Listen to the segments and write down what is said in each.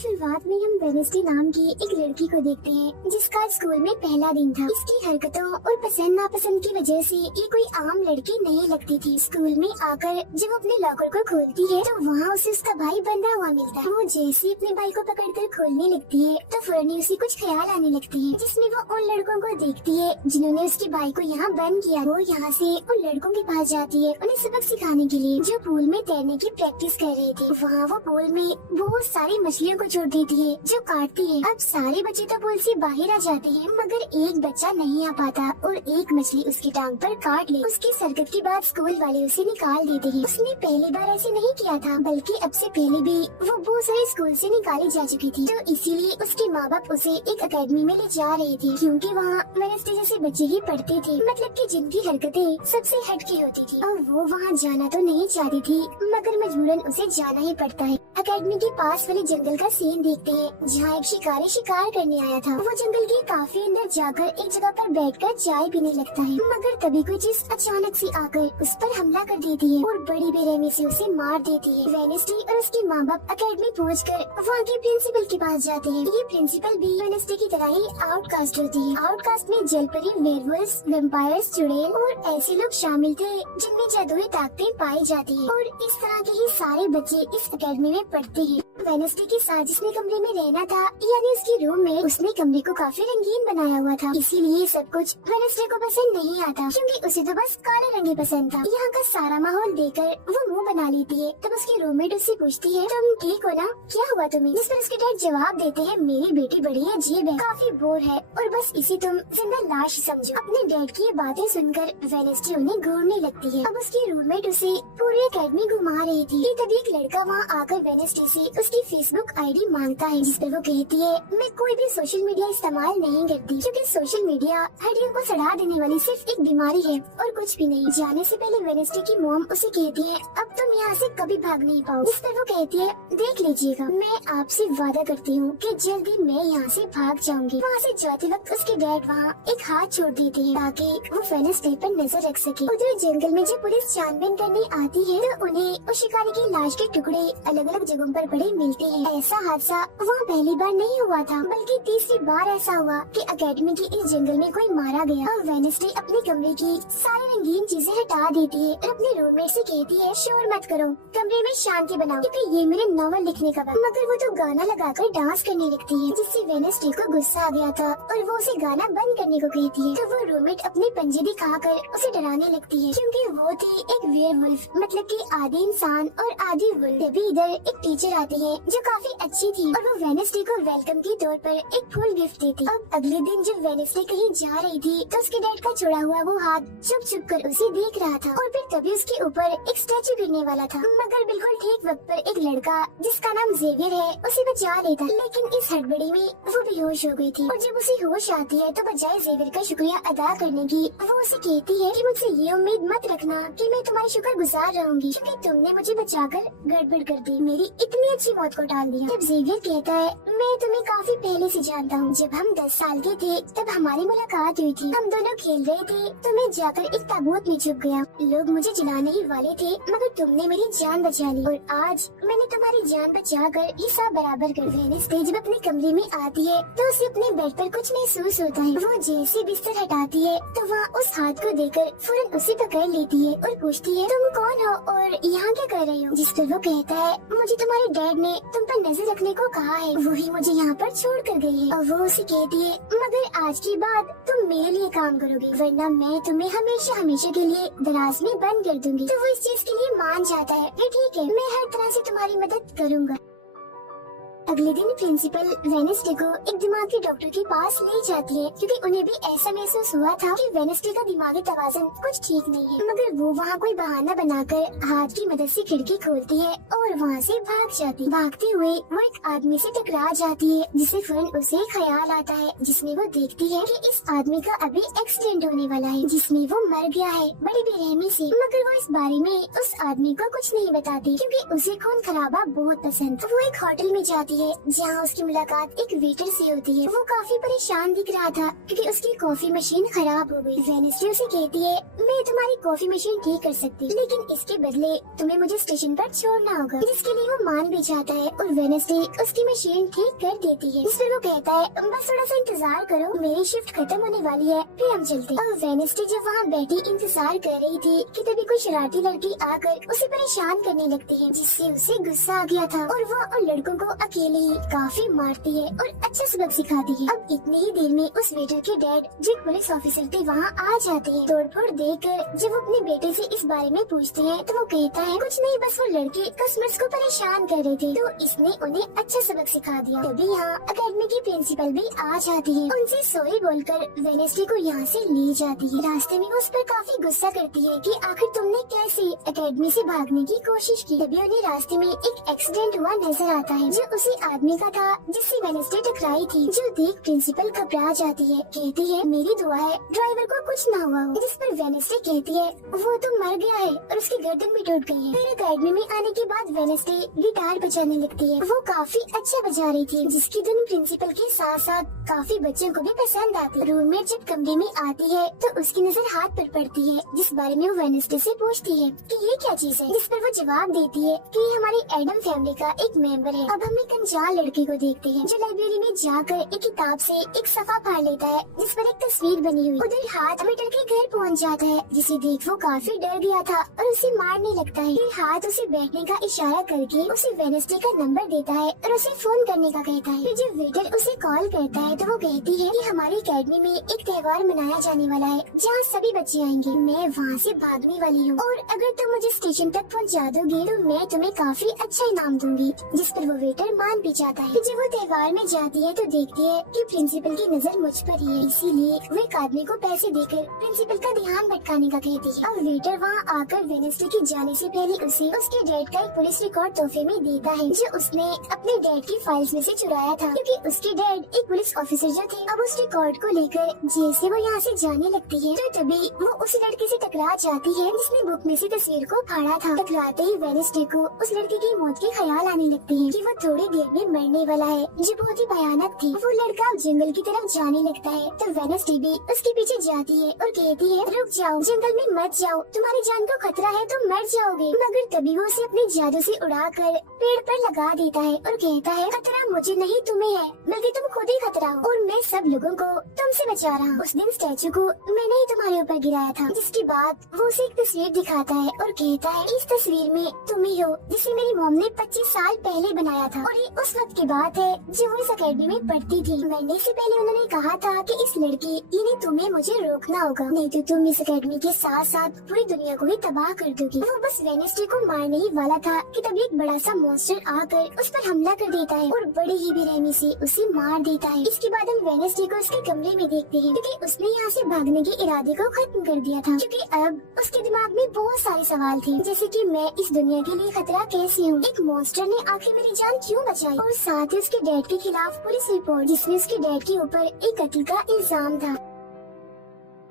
शुरुआत में हम वेनेसडे नाम की एक लड़की को देखते हैं जिसका स्कूल में पहला दिन था। इसकी हरकतों और पसंद नापसंद की वजह से ये कोई आम लड़की नहीं लगती थी। स्कूल में आकर जब अपने लॉकर को खोलती है तो वहाँ उसे उसका भाई बंधा हुआ मिलता है। वो जैसे अपने भाई को पकड़कर खोलने लगती है तो फौरन उसे कुछ ख्याल आने लगते हैं, जिसमें वो उन लड़कों को देखती है जिन्होंने उसके भाई को यहाँ बंद किया। वो यहाँ से उन लड़कों के पास जाती है उन्हें सबक सिखाने के लिए, जो पूल में तैरने की प्रैक्टिस कर रहे थे। वहाँ वो पूल में बहुत सारी मछलियों को छोड़ देती है जो काटती है। अब सारे बच्चे तो पूल से बाहर आ जाते हैं मगर एक बच्चा नहीं आ पाता और एक मछली उसकी टांग पर काट ले। उसकी सरकत के बाद स्कूल वाले उसे निकाल देते हैं। उसने पहली बार ऐसे नहीं किया था, बल्कि अब से पहले भी वो बहुत सारे स्कूल से निकाली जा चुकी थी। तो इसीलिए उसके माँ बाप उसे एक अकेडमी में ले जा रहे थे, क्योंकि वहाँ वेनेसडे जैसे बच्चे ही पढ़ते थे, मतलब कि जिनकी हरकतें सबसे हटके होती थी। और वो वहाँ जाना तो नहीं चाहती थी मगर मजबूरन उसे जाना ही पड़ता है। अकेडमी के पास वाले जंगल का सीन देखते हैं जहाँ एक शिकारी शिकार करने आया था। वो जंगल के काफी अंदर जाकर एक जगह पर बैठकर चाय पीने लगता है, मगर तभी कोई चीज अचानक से आकर उस पर हमला कर देती है और बड़ी बेरहमी से उसे मार देती है। वेनेसडे और उसके माँ बाप अकेडमी पहुंचकर वहाँ के प्रिंसिपल के पास जाते हैं। ये प्रिंसिपल भी वेनेसडे की तरह ही आउटकास्ट होती है। आउटकास्ट में जलपरी, वेयरवुल्व्स, वैम्पायर्स, चुड़ैल और ऐसे लोग शामिल थे जिनमें जादुई ताकतें पाई जाती है। और इस तरह के ही सारे बच्चे इस अकेडमी में पढ़ते हैं। वेनेसडे के साथ जिसने कमरे में रहना था, यानी उसके रूम में, उसने कमरे को काफी रंगीन बनाया हुआ था। इसीलिए सब कुछ वेनेसडे को पसंद नहीं आता, क्योंकि उसे तो बस काले रंग ही पसंद था। यहाँ का सारा माहौल देखकर वो मुंह बना लेती है। तब उसकी रूममेट उससे पूछती है, तुम ठीक हो ना, क्या हुआ तुम्हें? जिस पर उसके डैड जवाब देते हैं, मेरी बेटी बड़ी अजीब है, काफी बोर है और बस इसे तुम जिंदा लाश समझो। अपने डैड की ये बातें सुनकर वेनेसडे उन्हें घूरने लगती है। अब उसकी रूममेट उसे पूरी अकेडमी घुमा रही थी कि तभी एक लड़का वहाँ आकर वेनेसडे से उसकी फेसबुक आईडी मांगता है, जिस पर वो कहती है, मैं कोई भी सोशल मीडिया इस्तेमाल नहीं करती, क्योंकि सोशल मीडिया हड्डियों को सड़ा देने वाली सिर्फ एक बीमारी है और कुछ भी नहीं। जाने से पहले वेनेसडे की मॉम उसे कहती है, अब तुम यहाँ से कभी भाग नहीं पाओ। जिस पर वो कहती है, देख लीजिएगा, मैं आपसे वादा करती हूँ कि जल्दी मैं यहाँ से भाग जाऊंगी। वहाँ से जाते वक्त उसके डैड वहाँ एक हाथ छोड़ देते हैं ताकि वो वेनेसडे पर नजर रख सके। उधर जंगल में जब पुलिस छानबीन करने आती है तो उन्हें उस शिकारी की लाश के टुकड़े अलग अलग जगहों पर पड़े मिलते हैं। ऐसा हादसा वहाँ पहली बार नहीं हुआ था, बल्कि तीसरी बार ऐसा हुआ कि अकेडमी के इस जंगल में कोई मारा गया। और वेनेसडे अपने कमरे की सारी रंगीन चीजें हटा देती है और अपने रूममेट से कहती है, शोर मत करो, कमरे में शांति बनाओ, क्योंकि ये मेरे नॉवल लिखने का वक्त। मगर वो तो गाना लगाकर डांस करने लगती है, जिससे वेनेसडे को गुस्सा आ गया था और वो उसे गाना बंद करने को कहती है। तो वो रूममेट अपने पंजे दिखाकर उसे डराने लगती है, क्योंकि वो थी एक वेयरवुल्फ, मतलब कि आधी इंसान और आधी वुल्फ। तभी इधर एक टीचर आती है जो काफी अच्छी थी और वो वेनेसडे को वेलकम के तौर पर एक फूल गिफ्ट देती। अब अगले दिन जब वेनेसडे कहीं जा रही थी तो उसके डैड का छोड़ा हुआ वो हाथ छुप छुप कर उसे देख रहा था और फिर तभी उसके ऊपर एक स्टैचू गिरने वाला था, मगर बिल्कुल ठीक वक्त पर एक लड़का जिसका नाम जेवियर है उसे बचा लेता। लेकिन इस हड़बड़ी में वो बेहोश हो गई थी और जब उसे होश आती है तो बजाय जेवियर का शुक्रिया अदा करने की, वो उसे कहती है कि मुझसे ये उम्मीद मत रखना कि मैं तुम्हारी शुक्रगुजार रहूंगी, क्योंकि तुमने मुझे बचाकर गड़बड़ कर दी, मेरी इतनी अच्छी मौत को टाल दिया। तब जेवियर कहता है, मैं तुम्हें काफी पहले से जानता हूँ, जब हम 10 साल के थे तब हमारी मुलाकात हुई थी, हम दोनों खेल रहे थे तो मैं जाकर एक ताबूत में छुप गया, लोग मुझे जलाने ही वाले थे मगर तुमने मेरी जान बचा ली और आज मैंने तुम्हारी जान बचाकर हिसाब बराबर कर। वेनेसडे जब अपने कमरे में आती है तो उसे अपने बेड पर कुछ महसूस होता है। वो जैसे बिस्तर हटाती है तो वहाँ उस हाथ को देखकर फौरन उसे पकड़ लेती है और पूछती है, तुम कौन हो और यहाँ क्या कर रही हो? जिस पर वो कहता है, मुझे तुम्हारे डैड ने तुम पर नजर रखने को कहा है, वही मुझे यहाँ पर छोड़ कर गई है। और वो उसे कहती है, मगर आज के बाद तुम मेरे लिए काम करोगी, वरना मैं तुम्हें हमेशा हमेशा के लिए दराज में बंद कर दूंगी। तो वो इस चीज के लिए मान जाता है कि ठीक है, मैं हर तरह से तुम्हारी मदद करूँगा। अगले दिन प्रिंसिपल वेनेसडे को एक दिमागी डॉक्टर के पास ले जाती है, क्योंकि उन्हें भी ऐसा महसूस हुआ था कि वेनेसडे का दिमागी तवाज़ुन कुछ ठीक नहीं है। मगर वो वहाँ कोई बहाना बनाकर हाथ की मदद से खिड़की खोलती है और वहाँ से भाग जाती। भागते हुए वो एक आदमी से टकरा जाती है, जिससे फौरन उसे ख्याल आता है, जिसमें वो देखती है कि इस आदमी का अभी एक्सीडेंट होने वाला है, जिसमें वो मर गया है बड़ी बेरहमी से। मगर वो इस बारे में उस आदमी को कुछ नहीं बताती, क्योंकि उसे खून खराबा बहुत पसंद। वो एक होटल में जाती है जहाँ उसकी मुलाकात एक वेटर से होती है। वो काफी परेशान दिख रहा था क्योंकि उसकी कॉफी मशीन खराब हो गई। वेडनेसडे उसे कहती है, मैं तुम्हारी कॉफी मशीन ठीक कर सकती, लेकिन इसके बदले तुम्हें मुझे स्टेशन पर छोड़ना होगा, जिसके लिए वो मान भी जाता है और वेडनेसडे उसकी मशीन ठीक कर देती है। इस पर वो कहता है, बस थोड़ा सा इंतजार करो, मेरी शिफ्ट खत्म होने वाली है, फिर हम चलते हैं। और वेडनेसडे जब वहाँ बैठी इंतजार कर रही थी कि तभी कोई शरारती लड़की आकर उसे परेशान करने लगती है, जिससे उसे गुस्सा आ गया था और वो उन लड़कों को अकेले ही काफी मारती है और अच्छा सबक सिखाती है। अब इतनी ही देर में उस वेटर के डैड जो एक पुलिस ऑफिसर थे वहाँ आ जाते हैं। तोड़फोड़ देखकर जब वो अपने बेटे से इस बारे में पूछते हैं तो वो कहता है, कुछ नहीं, बस वो लड़के कस्टमर्स को परेशान कर रहे थे तो इसने उन्हें अच्छा सबक सिखा दिया। तभी यहाँ अकेडमी की प्रिंसिपल भी आ जाती है, उनसे सॉरी बोलकर वेडनेसडे को यहाँ से ले जाती है। रास्ते में वो उस पर काफी गुस्सा करती है कि आखिर तुमने कैसे अकेडमी से भागने की कोशिश की। तभी उन्हें रास्ते में एक एक्सीडेंट हुआ नजर आता है जो उसी आदमी का था जिससे वेडनेसडे टकराई थी, जो देख प्रिंसिपल घबरा जाती है। कहती है, मेरी दुआ है ड्राइवर को कुछ ना हुआ हो। जिस पर वेडनेसडे कहती है, वो तो मर गया है और उसकी गर्दन भी टूट गई है। फिर अकेडमी में आने के बाद वेडनेसडे गिटार बजाने लगती है। वो काफी अच्छा बजा रही थी, जिसकी धुन प्रिंसिपल के साथ साथ काफी बच्चों को भी पसंद आती है। रूममेट जब कमरे में आती है तो उसकी नजर हाथ पर पड़ती है, जिस बारे में वो वेडनेसडे से पूछती है कि ये क्या चीज है, जिस पर वो जवाब देती है कि ये हमारी एडम फैमिली का एक मेंबर है। अब हम एक अनजान लड़के को देखते हैं जो लाइब्रेरी में जाकर एक किताब से एक सफा फाड़ लेता है जिस पर एक तस्वीर बनी हुई। उधर हाथ वेटर के घर पहुंच जाता है, जिसे देख वो काफी डर गया था और उसे मारने लगता है। फिर हाथ उसे बैठने का इशारा करके उसे वेडनेसडे का नंबर देता है और उसे फोन करने का कहता है। फिर जब वेटर उसे कॉल करता है तो वो कहती है कि हमारी अकेडमी में एक त्योहार मनाया जाने वाला है जहाँ सभी बच्चे आएंगे, मैं वहाँ से भागने वाली हूँ और अगर तुम मुझे स्टेशन तक पहुँचा दोगे तो मैं तुम्हें काफी अच्छा इनाम दूंगी। जिस पर वो वेटर मान भी जाता है। जब वो त्योहार में जाती है तो देखती है कि प्रिंसिपल की नजर मुझ पर ही है, इसीलिए वो एक आदमी को पैसे देकर प्रिंसिपल का ध्यान भटकाने का कहती है। और वेटर वहाँ आकर वेडनेसडे के जाने से पहले उसे उसके डैड का एक पुलिस रिकॉर्ड तोहफे में देता है जो उसने अपने डैड की फाइल्स में से चुराया था, क्योंकि उसके डैड एक पुलिस ऑफिसर जो थे। अब उस रिकॉर्ड को लेकर जैसे वो यहाँ से जाने लगती है तो तभी वो उस लड़के से टकरा जाती है जिसने बुक में से तस्वीर को फाड़ा था। टकराते ही वेडनेसडे को उस लड़के की मौत के ख्याल आने लगते हैं कि वो थोड़ी देर में मरने वाला है, जो बहुत ही भयानक थी। वो लड़का जंगल की तरफ जाने लगता है तो वेडनेसडे भी उसके पीछे जाती है और कहती है, रुक जाओ, जंगल में मत जाओ, तुम्हारी जान को खतरा है, तुम मर जाओगे। मगर तभी वो उसे अपने जादू से उड़ाकर पेड़ पर लगा देता है और कहता है, खतरा मुझे नहीं तुम्हें है, बल्कि तुम खुद ही खतरा हो और मैं सब लोगों को तुमसे बचा रहा हूँ। उस दिन स्टैचू को मैंने ही तुम्हारे ऊपर गिराया था। जिसके बाद वो उसे एक तस्वीर दिखाता है और कहता है, इस तस्वीर में तुम ही हो जिसे मेरी मॉम ने 25 साल पहले बनाया था और ये उस वक्त की बात है जब वो इस अकेडमी में पढ़ती थी। मरने से पहले उन्होंने कहा था कि इस लड़की यानी तुम्हें मुझे रोकना होगा, नहीं तो तुम इस अकेडमी के साथ साथ पूरी दुनिया को ही तबाह कर दोगी। वो बस वेडनेसडे को मारने ही वाला था कि तभी एक बड़ा सा मॉन्स्टर आकर उस पर हमला कर देता है और बड़ी ही बेरहमी से उसे मार देता है। इसके बाद हम वेडनेसडे को उसके कमरे में देखते हैं क्योंकि उसने यहाँ से भागने के इरादे को खत्म कर दिया था, क्योंकि अब उसके दिमाग में बहुत सारे सवाल थे, जैसे कि मैं इस दुनिया के लिए खतरा कैसे हूँ, एक मॉन्स्टर ने आखिर मेरी जान क्यों बचाई, और साथ ही उसके डैड के खिलाफ पुलिस रिपोर्ट जिसमें उसके डैड के ऊपर एक कत्ल का इल्जाम था।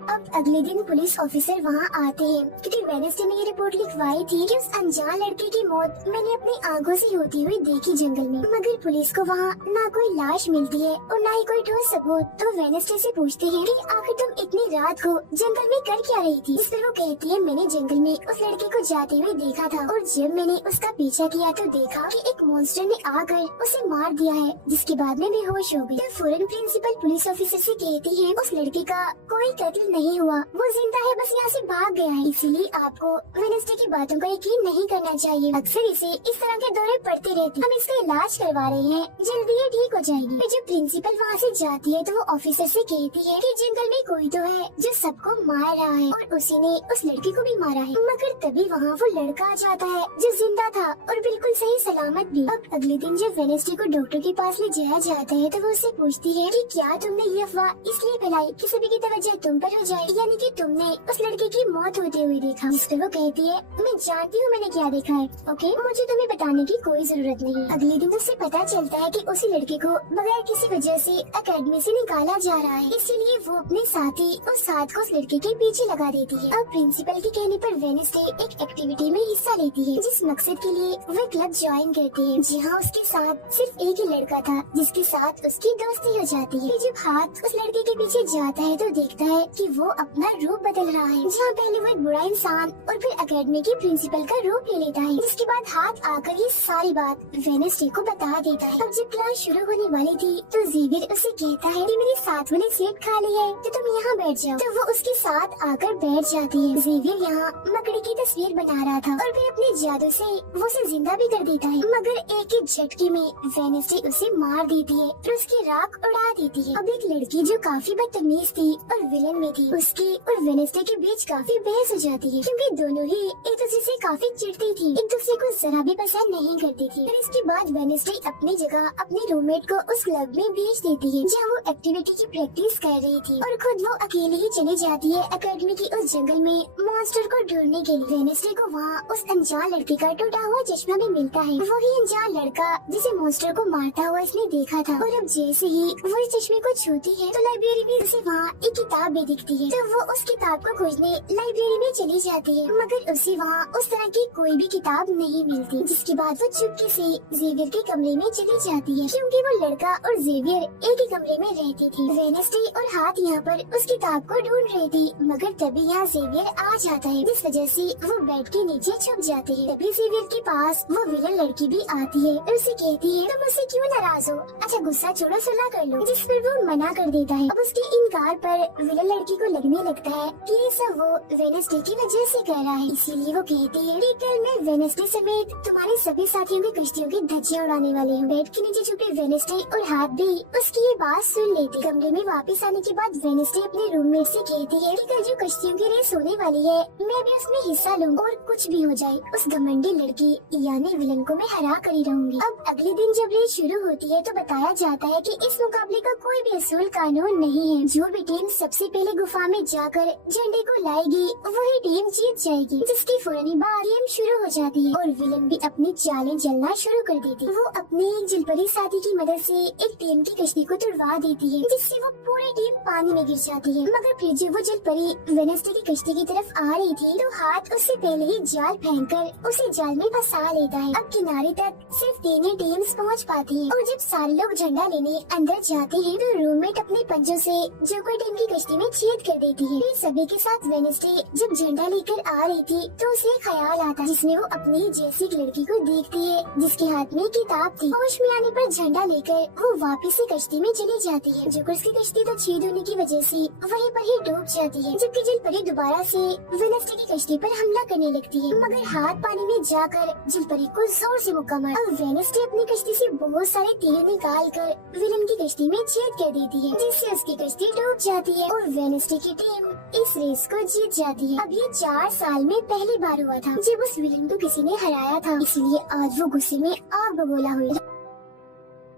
अब अगले दिन पुलिस ऑफिसर वहाँ आते हैं क्योंकि वेडनेसडे ने ये रिपोर्ट लिखवाई थी कि उस अनजान लड़के की मौत मैंने अपनी आंखों से होती हुई देखी जंगल में। मगर पुलिस को वहाँ ना कोई लाश मिलती है और ना ही कोई ठोस सबूत। तो वेडनेसडे से पूछते हैं कि आखिर तुम इतनी रात को जंगल में कर क्या रही थी। इस पर वो कहती है, मैंने जंगल में उस लड़के को जाते हुए देखा था और जब मैंने उसका पीछा किया तो देखा कि एक मॉन्स्टर ने आकर उसे मार दिया है, जिसके बाद में बेहोश हो गई। तो फौरन प्रिंसिपल पुलिस ऑफिसर से कहती है, उस लड़के का कोई कत्ल नहीं हुआ, वो जिंदा है, बस यहाँ से भाग गया है। इसीलिए आपको वेडनेसडे की बातों का यकीन नहीं करना चाहिए। अक्सर इसे इस तरह के दौरे पड़ते रहते, हम इसका इलाज करवा रहे हैं, जल्दी ये ठीक हो जाएगी। फिर जब प्रिंसिपल वहाँ से जाती है तो वो ऑफिसर से कहती है कि जंगल में कोई तो है जो सबको मार रहा है और उसी ने उस लड़की को भी मारा है। मगर तभी वहाँ वो लड़का आ जाता है जो जिंदा था और बिल्कुल सही सलामत भी। अब अगले दिन जब वेडनेसडे को डॉक्टर के पास ले जाया जाता है तो वो उससे पूछती है कि क्या तुमने ये अफवाह इसलिए फैलाई कि सभी की तवज्जो तुम पर हो जाए, यानी कि तुमने उस लड़के की मौत होते हुए देखा। जिस पर वो कहती है मैं जानती हूँ मैंने क्या देखा है, ओके मुझे तुम्हें बताने की कोई जरूरत नहीं। अगले दिन उसे पता चलता है कि उसी लड़के को बगैर किसी वजह से एकेडमी से निकाला जा रहा है, इसीलिए वो अपने साथी और साथ को उस लड़के के पीछे लगा देती है। अब प्रिंसिपल के कहने पर वेडनेसडे एक एक्टिविटी में हिस्सा लेती है, जिस मकसद के लिए वो क्लब ज्वाइन करती है। जी हाँ, उसके साथ सिर्फ एक ही लड़का था जिसके साथ उसकी दोस्ती हो जाती है। जब हाथ उस लड़के के पीछे जाता है तो देखता है कि वो अपना रूप बदल रहा है। जहाँ पहले वो एक बुरा इंसान और फिर एकेडमी के प्रिंसिपल का रूप ले लेता है, जिसके बाद हाथ आकर ये सारी बात वेडनेसडे को बता देता है। अब जब क्लास शुरू होने वाली थी तो ज़ेवियर उसे कहता है कि मेरे साथ वाले सीट खाली है तो तुम यहाँ बैठ जाओ, तो वो उसके साथ आकर बैठ जाती है। ज़ेवियर यहाँ मकड़ी की तस्वीर बना रहा था और फिर अपने जादू से वो उसे जिंदा भी कर देता है, मगर एक ही झटके में वेडनेसडे उसे मार देती है और उसकी राख उड़ा देती है। अब एक लड़की जो काफी बदतमीज थी और विलन में थी, उसके और वेडनेसडे के बीच काफी बहस हो जाती है, क्योंकि दोनों ही एक दूसरे से काफी चिढ़ती थी, एक दूसरे को जरा भी पसंद नहीं करती थी। फिर इसके बाद वेडनेसडे अपनी जगह अपने रूममेट को उस क्लब में भेज देती है जहाँ वो एक्टिविटी की प्रैक्टिस कर रही थी, और खुद वो अकेले ही चली जाती है एकेडमी की उस जंगल में मॉन्स्टर को ढूंढने के लिए। वेडनेसडे को वहाँ उस अनजान लड़के का टूटा हुआ चश्मा भी मिलता है, वही अनजान लड़का जिसे मॉन्स्टर को मारता हुआ इसने देखा था। और अब जैसे ही वो इस चश्मे को छूती है तो लाइब्रेरी में उसे वहाँ एक किताब भी दिखती है, तो वो उस किताब को खोजने लाइब्रेरी में चली जाती है, मगर उसे वहाँ उस तरह की कोई भी किताब नहीं मिलती। जिसके बाद वो चुपके से ज़ेवियर के कमरे में चली जाती है, क्योंकि वो लड़का और ज़ेवियर एक ही कमरे में रहती थी। वेडनेसडे और हाथ यहाँ पर उस किताब को ढूंढ रही थी, मगर तभी यहाँ ज़ेवियर आ जाता है, जिस वजह से वो बेड के नीचे छुप जाती है। तभी ज़ेवियर के पास वो विलन लड़की भी आती है और उसे कहती है तुम मुझसे क्यों नाराज हो, अच्छा गुस्सा छोड़ो सुलह कर लो, जिस पर वो मना कर देता है। अब उसके इनकार पर विलन लड़की को लगने लगता है कि ये सब वो वेडनेसडे की वजह से कर रहा है, इसीलिए वो कहती है कि कल मैं वेडनेसडे समेत तुम्हारे सभी साथियों की कश्तियों की धज्जियां उड़ाने वाले हैं। बेड के नीचे छुपे वेडनेसडे और हाथ भी उसकी ये बात सुन लेती। कमरे में वापस आने के बाद वेडनेसडे अपने रूममेट से कहती है कि कल जो कश्तियों की रेस होने वाली है मैं भी उसमें हिस्सा लूँ, और कुछ भी हो जाए उस घमंडी लड़की यानी विलन को मैं हरा कर ही रहूंगी। अब अगले दिन जब रेस शुरू होती है तो बताया जाता है कि इस मुकाबले का कोई भी असूल कानून नहीं है, जो भी टीम सबसे पहले गुफा में जाकर झंडे को लाएगी वही टीम जीत जाएगी। जिसके फौरन बाद गेम शुरू हो जाती है और विलन भी अपनी चालें चलना शुरू कर देती है। वो अपने एक जलपरी साथी की मदद से एक टीम की कश्ती को तुड़वा देती है, जिससे वो पूरी टीम पानी में गिर जाती है। मगर फिर जब वो जलपरी वेडनेसडे की कश्ती की तरफ आ रही थी तो हाथ उससे पहले ही जाल फेंककर उसे जाल में फंसा लेता है। अब किनारे तक सिर्फ 3 टीम्स पहुंच पाती हैं, और जब सारे लोग झंडा लेने अंदर जाते हैं तो रूममेट अपने पंजों से जो कोई टीम की कश्ती में छेद कर देती है। फिर सभी के साथ वेडनेसडे जब झंडा लेकर आ रही थी तो उसे ख्याल आता, जिसमें वो अपनी जैसी एक लड़की को देखती है जिसके हाथ में किताब थी। होश में आने पर झंडा लेकर वो वापस से कश्ती में चली जाती है, जो उसकी कश्ती तो छेद होने की वजह से वहीं पर ही डूब जाती है। जबकि जलपरी दोबारा से वेडनेसडे की कश्ती पर हमला करने लगती है, मगर हाथ पानी में जाकर जलपरी को जोर से मुक्का मार। अब वेडनेसडे अपनी कश्ती से बहुत सारे तीर निकाल कर विलन की कश्ती में छेद कर देती है, जिससे उसकी कश्ती डूब जाती है और वेडनेसडे की टीम इस रेस को जीत जाती है। अब ये 4 साल में पहली बार हुआ था जब उस विलन को किसी ने हराया था, इसलिए आज वो गुस्से में आग बबूला हुई।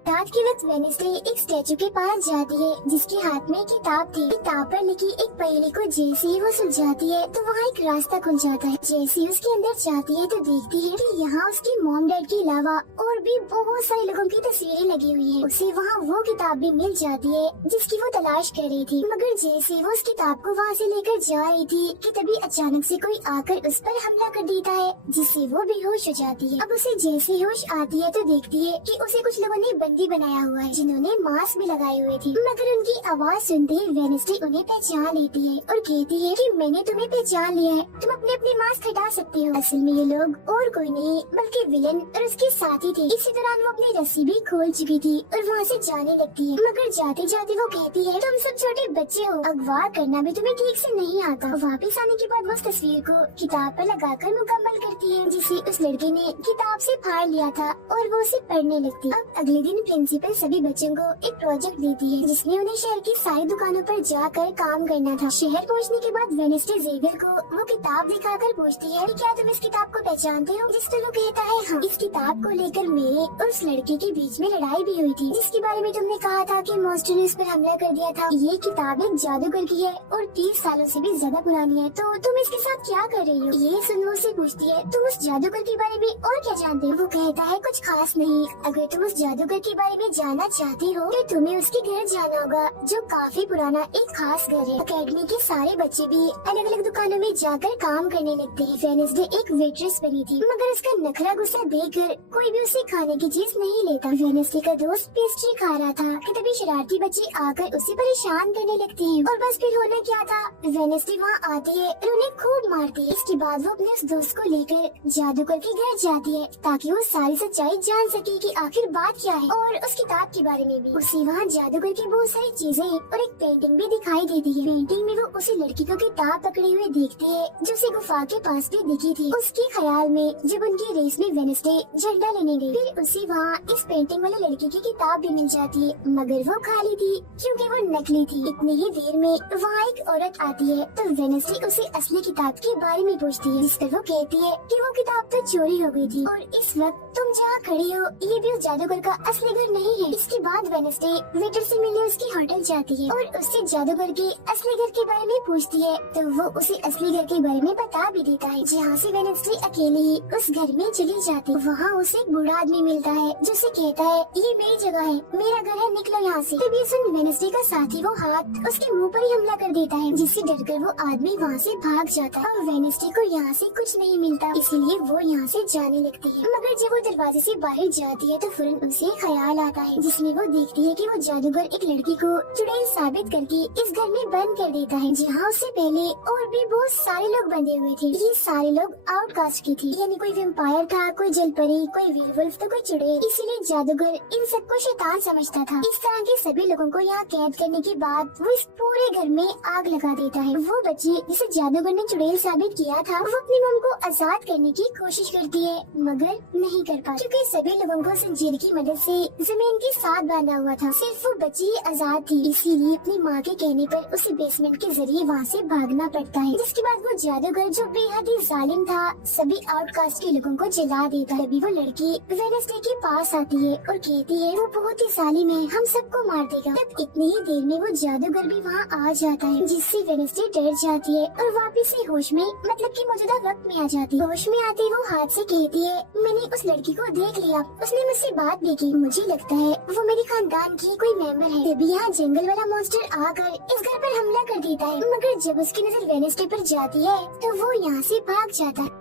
रात के वक्त वेडनेसडे एक स्टैचू के पास जाती है जिसके हाथ में किताब थी। किताब पर लिखी एक पहेली को जैसे ही वो सुलझाती है तो वहाँ एक रास्ता खुल जाता है। जैसे ही उसके अंदर जाती है तो देखती है कि यहाँ उसके मॉम डैड के अलावा और भी बहुत सारे लोगों की तस्वीरें लगी हुई है। उसे वहाँ वो किताब भी मिल जाती है जिसकी वो तलाश कर रही थी, मगर जैसे ही वो उस किताब को वहाँ से लेकर जा रही थी कि तभी अचानक से कोई आकर उस पर हमला कर देता है, जिससे वो बेहोश हो जाती है। अब उसे जैसे होश आती है तो देखती है कि उसे कुछ लोगों ने बंदी बनाया हुआ है, जिन्होंने मास्क भी लगाए हुए थे। मगर उनकी आवाज सुनते ही वेडनेसडे उन्हें पहचान लेती है और कहती है कि मैंने तुम्हें पहचान लिया है, तुम अपने मास्क हटा सकते हो। असल में ये लोग और कोई नहीं बल्कि विलन और उसके साथी थे। इसी दौरान वो अपनी रस्सी भी खोल चुकी थी और वहाँ से जाने लगती है, मगर जाते जाते वो कहती है तुम सब छोटे बच्चे हो, अगवा करना भी तुम्हें ठीक से नहीं आता। वापिस आने के बाद वो उस तस्वीर को किताब पर लगाकर मुकम्मल करती है, जिसे उस लड़के ने किताब से फाड़ लिया था और वो उसे पढ़ने लगती है। अब अगले दिन प्रिंसिपल सभी बच्चों को एक प्रोजेक्ट देती है जिसमें उन्हें शहर की सारी दुकानों पर जाकर काम करना था। शहर पहुंचने के बाद वेडनेसडे जेवियर को वो किताब दिखाकर पूछती है कि क्या तुम इस किताब को पहचानते हो? जिस पर वो कहता है हाँ, इस किताब को लेकर मेरे और उस लड़के के बीच में लड़ाई भी हुई थी जिसके बारे में तुमने कहा था कि मॉन्स्टर ने उस पर हमला कर दिया था। ये किताब एक जादूगर की है और 30 सालों से भी ज्यादा पुरानी है, तो तुम इसके साथ क्या कर रही हो? ये सुन वो उससे पूछती है तुम उस जादूगर के बारे में और क्या जानते हो? वो कहता है कुछ खास नहीं। अगर तुम उस जादूगर के बारे में जानना चाहते हो तो तुम्हें उसके घर जाना होगा जो काफी पुराना एक खास घर है। अकेडमी के सारे बच्चे भी अलग अलग दुकानों में जाकर काम करने लगते हैं। वेडनेसडे एक वेट्रेस बनी थी मगर उसका नखरा गुस्सा देखकर कोई भी उसे खाने की चीज नहीं लेता। वेडनेसडे का दोस्त पेस्ट्री खा रहा था कि तभी शरारती बच्चे आकर उसे परेशान करने लगते हैं और बस फिर होना क्या था, वेडनेसडे वहाँ आती है और उन्हें खूब मारती है। इसके बाद वो अपने उस दोस्त को लेकर जादूगर के घर जाती है ताकि वो सारी सच्चाई जान सके कि आखिर बात क्या है और उस किताब के बारे में भी। उसे वहाँ जादूगर की बहुत सारी चीजें और एक पेंटिंग भी दिखाई देती है। पेंटिंग में वो उसी लड़की को किताब पकड़े हुए देखती है जो उसे गुफा के पास भी दिखी थी। उसके ख्याल में जब उनकी रेस में वेडनेसडे झंडा लेने गई, फिर उसे वहाँ इस पेंटिंग वाले लड़की की किताब भी मिल जाती है मगर वो खाली थी क्योंकि वो नकली थी। इतनी ही देर में वहाँ एक औरत आती है तो वेडनेसडे उसे असली किताब के बारे में पूछती है जिस पर वो कहती है कि वो किताब तो चोरी हो गई थी और इस वक्त तुम जहाँ खड़ी हो ये भी उस जादूगर का असली घर नहीं है। इसके बाद वेडनेसडे वेटर से मिलने उसकी होटल जाती है और उससे जादूगर के असली घर के बारे में पूछती है तो वो उसे असली घर के बारे में बता भी देता है। जहाँ से वेडनेसडे अकेले ही उस घर में चली जाती है। वहाँ उसे एक बूढ़ा आदमी मिलता है जो उसे कहता है ये मेरी जगह है, मेरा घर है, निकलो यहाँ से। तभी सुन वेडनेसडे का साथी वो हाथ उसके मुँह पर ही हमला कर देता है जिससे डरकर वो आदमी वहाँ से भाग जाता है और वेडनेसडे को यहाँ से कुछ नहीं मिलता इसीलिए वो यहाँ से जाने लगती है। मगर जब वो दरवाजे से बाहर जाती है तो फौरन उसे ख्याल आता है जिसमें वो देखती है कि वो जादूगर एक लड़की को चुड़ैल साबित करके इस घर में बंद कर देता है जहाँ उससे पहले और भी बहुत सारे लोग बंधे हुए थे। ये सारे लोग आउटकास्ट की थी, यानी कोई वेम्पायर था, कोई जलपरी, कोई वीरवुल्फ तो कोई चुड़ैल। इसीलिए जादूगर इन सबको शैतान समझता था। इस तरह के सभी लोगों को यहाँ कैद करने के बाद वो इस पूरे घर में आग लगा देता है। वो बच्ची जिसे जादूगर ने चुड़ैल साबित किया था वो अपनी मम को आजाद करने की कोशिश करती है मगर नहीं कर पाती क्योंकि सभी लोगों को जंजीर की मदद से जमीन के साथ बांधा हुआ था। सिर्फ वो बच्ची ही आजाद थी, इसीलिए अपनी माँ के कहने पर उसे बेसमेंट के जरिए वहाँ से भागना पड़ता है। जिसके बाद वो जादूगर जो बेहद ही जालिम था सभी आउटकास्ट के लोगों को जला देता है। तभी वो लड़की वेडनेसडे के पास आती है और कहती है वो बहुत ही जालिम है, हम सबको मार देगा। तब इतनी ही देर में वो जादूगर भी वहाँ आ जाता है जिससे वेडनेसडे डर जाती है और वापिस से होश में मतलब कि मौजूदा वक्त में आ जाती है। होश में आते वो हाथ से कहती है मैंने उस लड़की को देख लिया, उसने मुझसे बात भी की, मुझे लगता है वो मेरे खानदान की कोई मेंबर है। तभी यहाँ जंगल वाला मॉन्स्टर आकर इस घर पर हमला कर देता है मगर जब उसकी नजर वेडनेसडे पर जाती है तो वो यहाँ से भाग जाता है।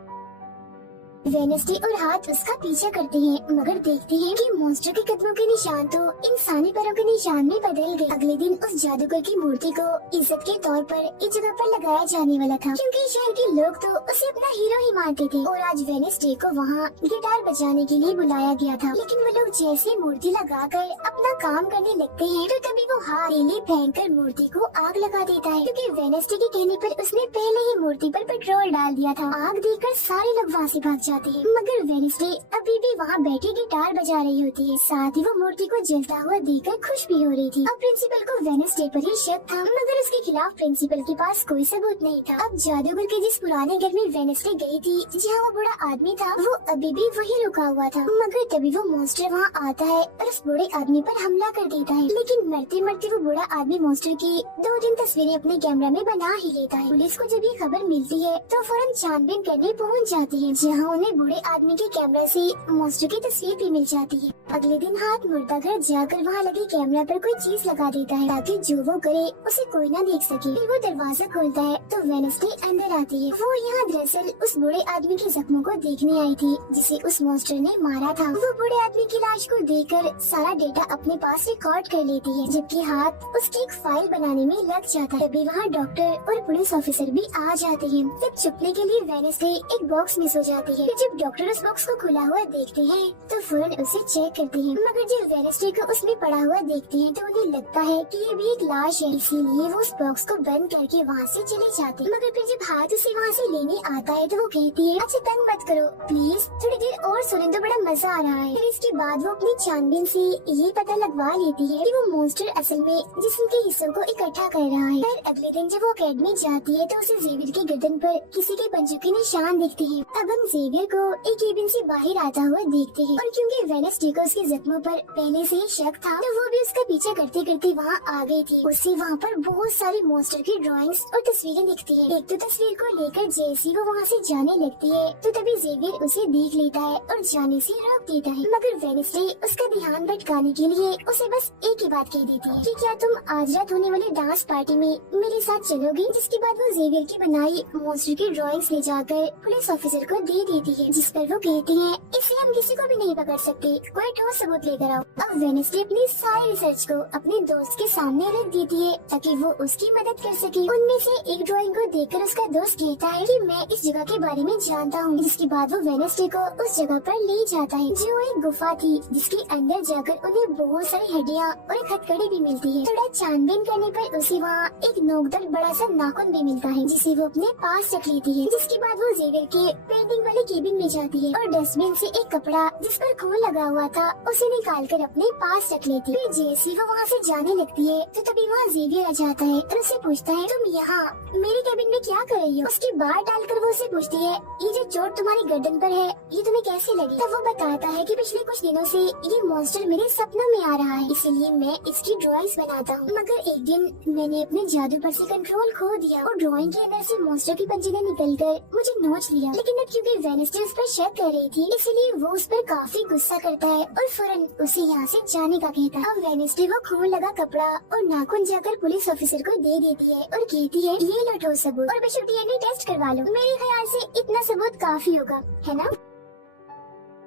वेडनेसडे और हाथ उसका पीछा करते हैं मगर देखते हैं कि मॉन्स्टर के कदमों के निशान तो इंसानी पैरों के निशान में बदल गए। अगले दिन उस जादूगर की मूर्ति को इज्जत के तौर पर इस जगह पर लगाया जाने वाला था क्योंकि शहर के लोग तो उसे अपना हीरो ही मानते थे और आज वेडनेसडे को वहाँ गिटार बजाने के लिए बुलाया गया था। लेकिन वो लोग जैसे मूर्ति लगाकर अपना काम करने लगते हैं तो तभी वो हाथ भयंकर मूर्ति को आग लगा देता है क्योंकि वेडनेसडे के कहने पर उसने पहले ही मूर्ति पर पेट्रोल डाल दिया था। आग देखकर सारे लोग वहाँ से भाग जाते हैं मगर वेडनेसडे अभी भी वहाँ बैठी गिटार बजा रही होती है। साथ ही वो मूर्ति को जलता हुआ देखकर खुश भी हो रही थी। अब प्रिंसिपल को वेडनेसडे पर ही शक था मगर उसके खिलाफ प्रिंसिपल के पास कोई सबूत नहीं था। अब जादूगर के जिस पुराने घर में वेडनेसडे गई थी जहाँ वो बूढ़ा आदमी था वो अभी भी वही रुका हुआ था मगर तभी वो मॉन्स्टर वहाँ आता है और उस बूढ़े आदमी पर हमला कर देता है। लेकिन मरते मरते वो बूढ़ा आदमी मॉन्स्टर की 2-3 तस्वीरें अपने कैमरा में बना ही लेता है। पुलिस को जब ये खबर मिलती है तो फौरन छानबीन करने पहुँच जाती है जहाँ उन्हें बूढ़े आदमी के कैमरा से मॉन्स्टर की तस्वीर भी मिल जाती है। अगले दिन हाथ मुर्दा घर जाकर वहाँ लगे कैमरा पर कोई चीज लगा देता है ताकि जो वो करे उसे कोई ना देख सके। फिर वो दरवाजा खोलता है तो वेडनेसडे अंदर आती है। वो यहाँ दरअसल उस बूढ़े आदमी के जख्मों को देखने आई थी जिसे उस मॉन्स्टर ने मारा था। वो बूढ़े आदमी की लाश को देखकर सारा डेटा अपने पास रिकॉर्ड कर लेती है जबकि हाथ उसकी एक फाइल बनाने में लग जाता है। तभी वहाँ डॉक्टर और पुलिस ऑफिसर भी आ जाते हैं। तब छुपने के लिए वेडनेसडे एक बॉक्स मिस हो जाती है। फिर जब डॉक्टर उस बॉक्स को खुला हुआ देखते हैं तो फौरन उसे चेक करते हैं, मगर जब वेडनेसडे को उसमें पड़ा हुआ देखते हैं तो उन्हें लगता है कि ये भी एक लाश है, इसीलिए वो उस बॉक्स को बंद करके वहाँ से चले जाते हैं। मगर फिर जब हाथ उसे वहाँ से लेने आता है तो वो कहती है, अच्छा तंग मत करो प्लीज, थोड़ी देर और सुने तो बड़ा मजा आ रहा है। फिर इसके बाद वो अपनी छानबीन से ये पता लगवा लेती है कि वो मॉन्स्टर असल में जिस्म के हिस्सों को इकट्ठा कर रहा है। फिर अगले दिन जब वो अकेडमी जाती है तो उसे जेवियर की गर्दन पर किसी के पंजों के निशान दिखते हैं। अब हम जेवियर को एक केबिन से बाहर आता हुआ देखते हैं और क्योंकि वेडनेसडे को उसके जख्मों पर पहले से ही शक था तो वो भी उसका पीछा करते करते वहाँ आ गई थी। उसे वहाँ पर बहुत सारी मॉन्स्टर की ड्राइंग्स और तस्वीरें दिखती है। एक तो तस्वीर को लेकर जैसी वो वहाँ से जाने लगती है तो तभी जेवियर उसे देख लेता है और जाने से रोक देता है, मगर वेडनेसडे उसका ध्यान भटकाने के लिए उसे बस एक ही बात कह देती है कि क्या तुम आज रात होने वाली डांस पार्टी में मेरे साथ चलोगी। जिसके बाद वो जेवियर की बनाई मॉन्स्टर की ड्राइंग्स ले जाकर पुलिस ऑफिसर को दे देती है, जिस पर वो कहती है इसे हम किसी को भी नहीं पकड़ सकते, कोई ठोस सबूत लेकर आओ। अब वेडनेसडे अपनी सारी रिसर्च को अपने दोस्त के सामने रख देती है ताकि वो उसकी मदद कर सके। उनमें से एक ड्राइंग को देखकर उसका दोस्त कहता है कि मैं इस जगह के बारे में जानता हूँ। जिसके बाद वो वेडनेसडे को उस जगह पर ले जाता है जो एक गुफा थी, जिसके अंदर जाकर उन्हें बहुत सारी हड्डियाँ और एक हथकड़ी भी मिलती है। थोड़ा छानबीन करने पर उसे वहाँ एक नोकदार बड़ा सा नाखून भी मिलता है जिसे वो अपने पास रख लेती है। जिसके बाद वो जेवियर के पेंटिंग वाले केबिन में जाती है और डस्टबिन से एक कपड़ा जिस पर खून लगा हुआ था उसे निकाल कर अपने पास रख लेती है। जैसे वो वहाँ से जाने लगती है तो तभी वहाँ जेवियर आ जाता है और उसे पूछता है तुम यहाँ मेरे केबिन में क्या कर रही हो। उसकी बात डालकर वो उसे पूछती है ये जो चोट तुम्हारी गर्दन पर है ये तुम्हें कैसे लगी। तब वो बताता है कि पिछले कुछ दिनों से ये मॉन्स्टर मेरे सपनों में आ रहा है, इसलिए मैं इसकी ड्राइंग्स बनाता हूँ। मगर एक दिन मैंने अपने जादू पर से कंट्रोल खो दिया और ड्राइंग के अंदर से मॉन्स्टर की पंजे ने निकलकर मुझे नोच लिया। लेकिन अब क्योंकि वेडनेसडे उस पर शक कर रही थी इसलिए वो उस पर काफी गुस्सा करता है और फौरन उसे यहाँ से जाने का कहता है। अब वेडनेसडे वो खून लगा कपड़ा और नाखून जाकर पुलिस ऑफिसर को दे देती है और कहती है ये लो ठोस सबूत और बेशक डीएनए टेस्ट करवा लो। मेरे ख्याल से इतना सबूत काफी होगा, है ना।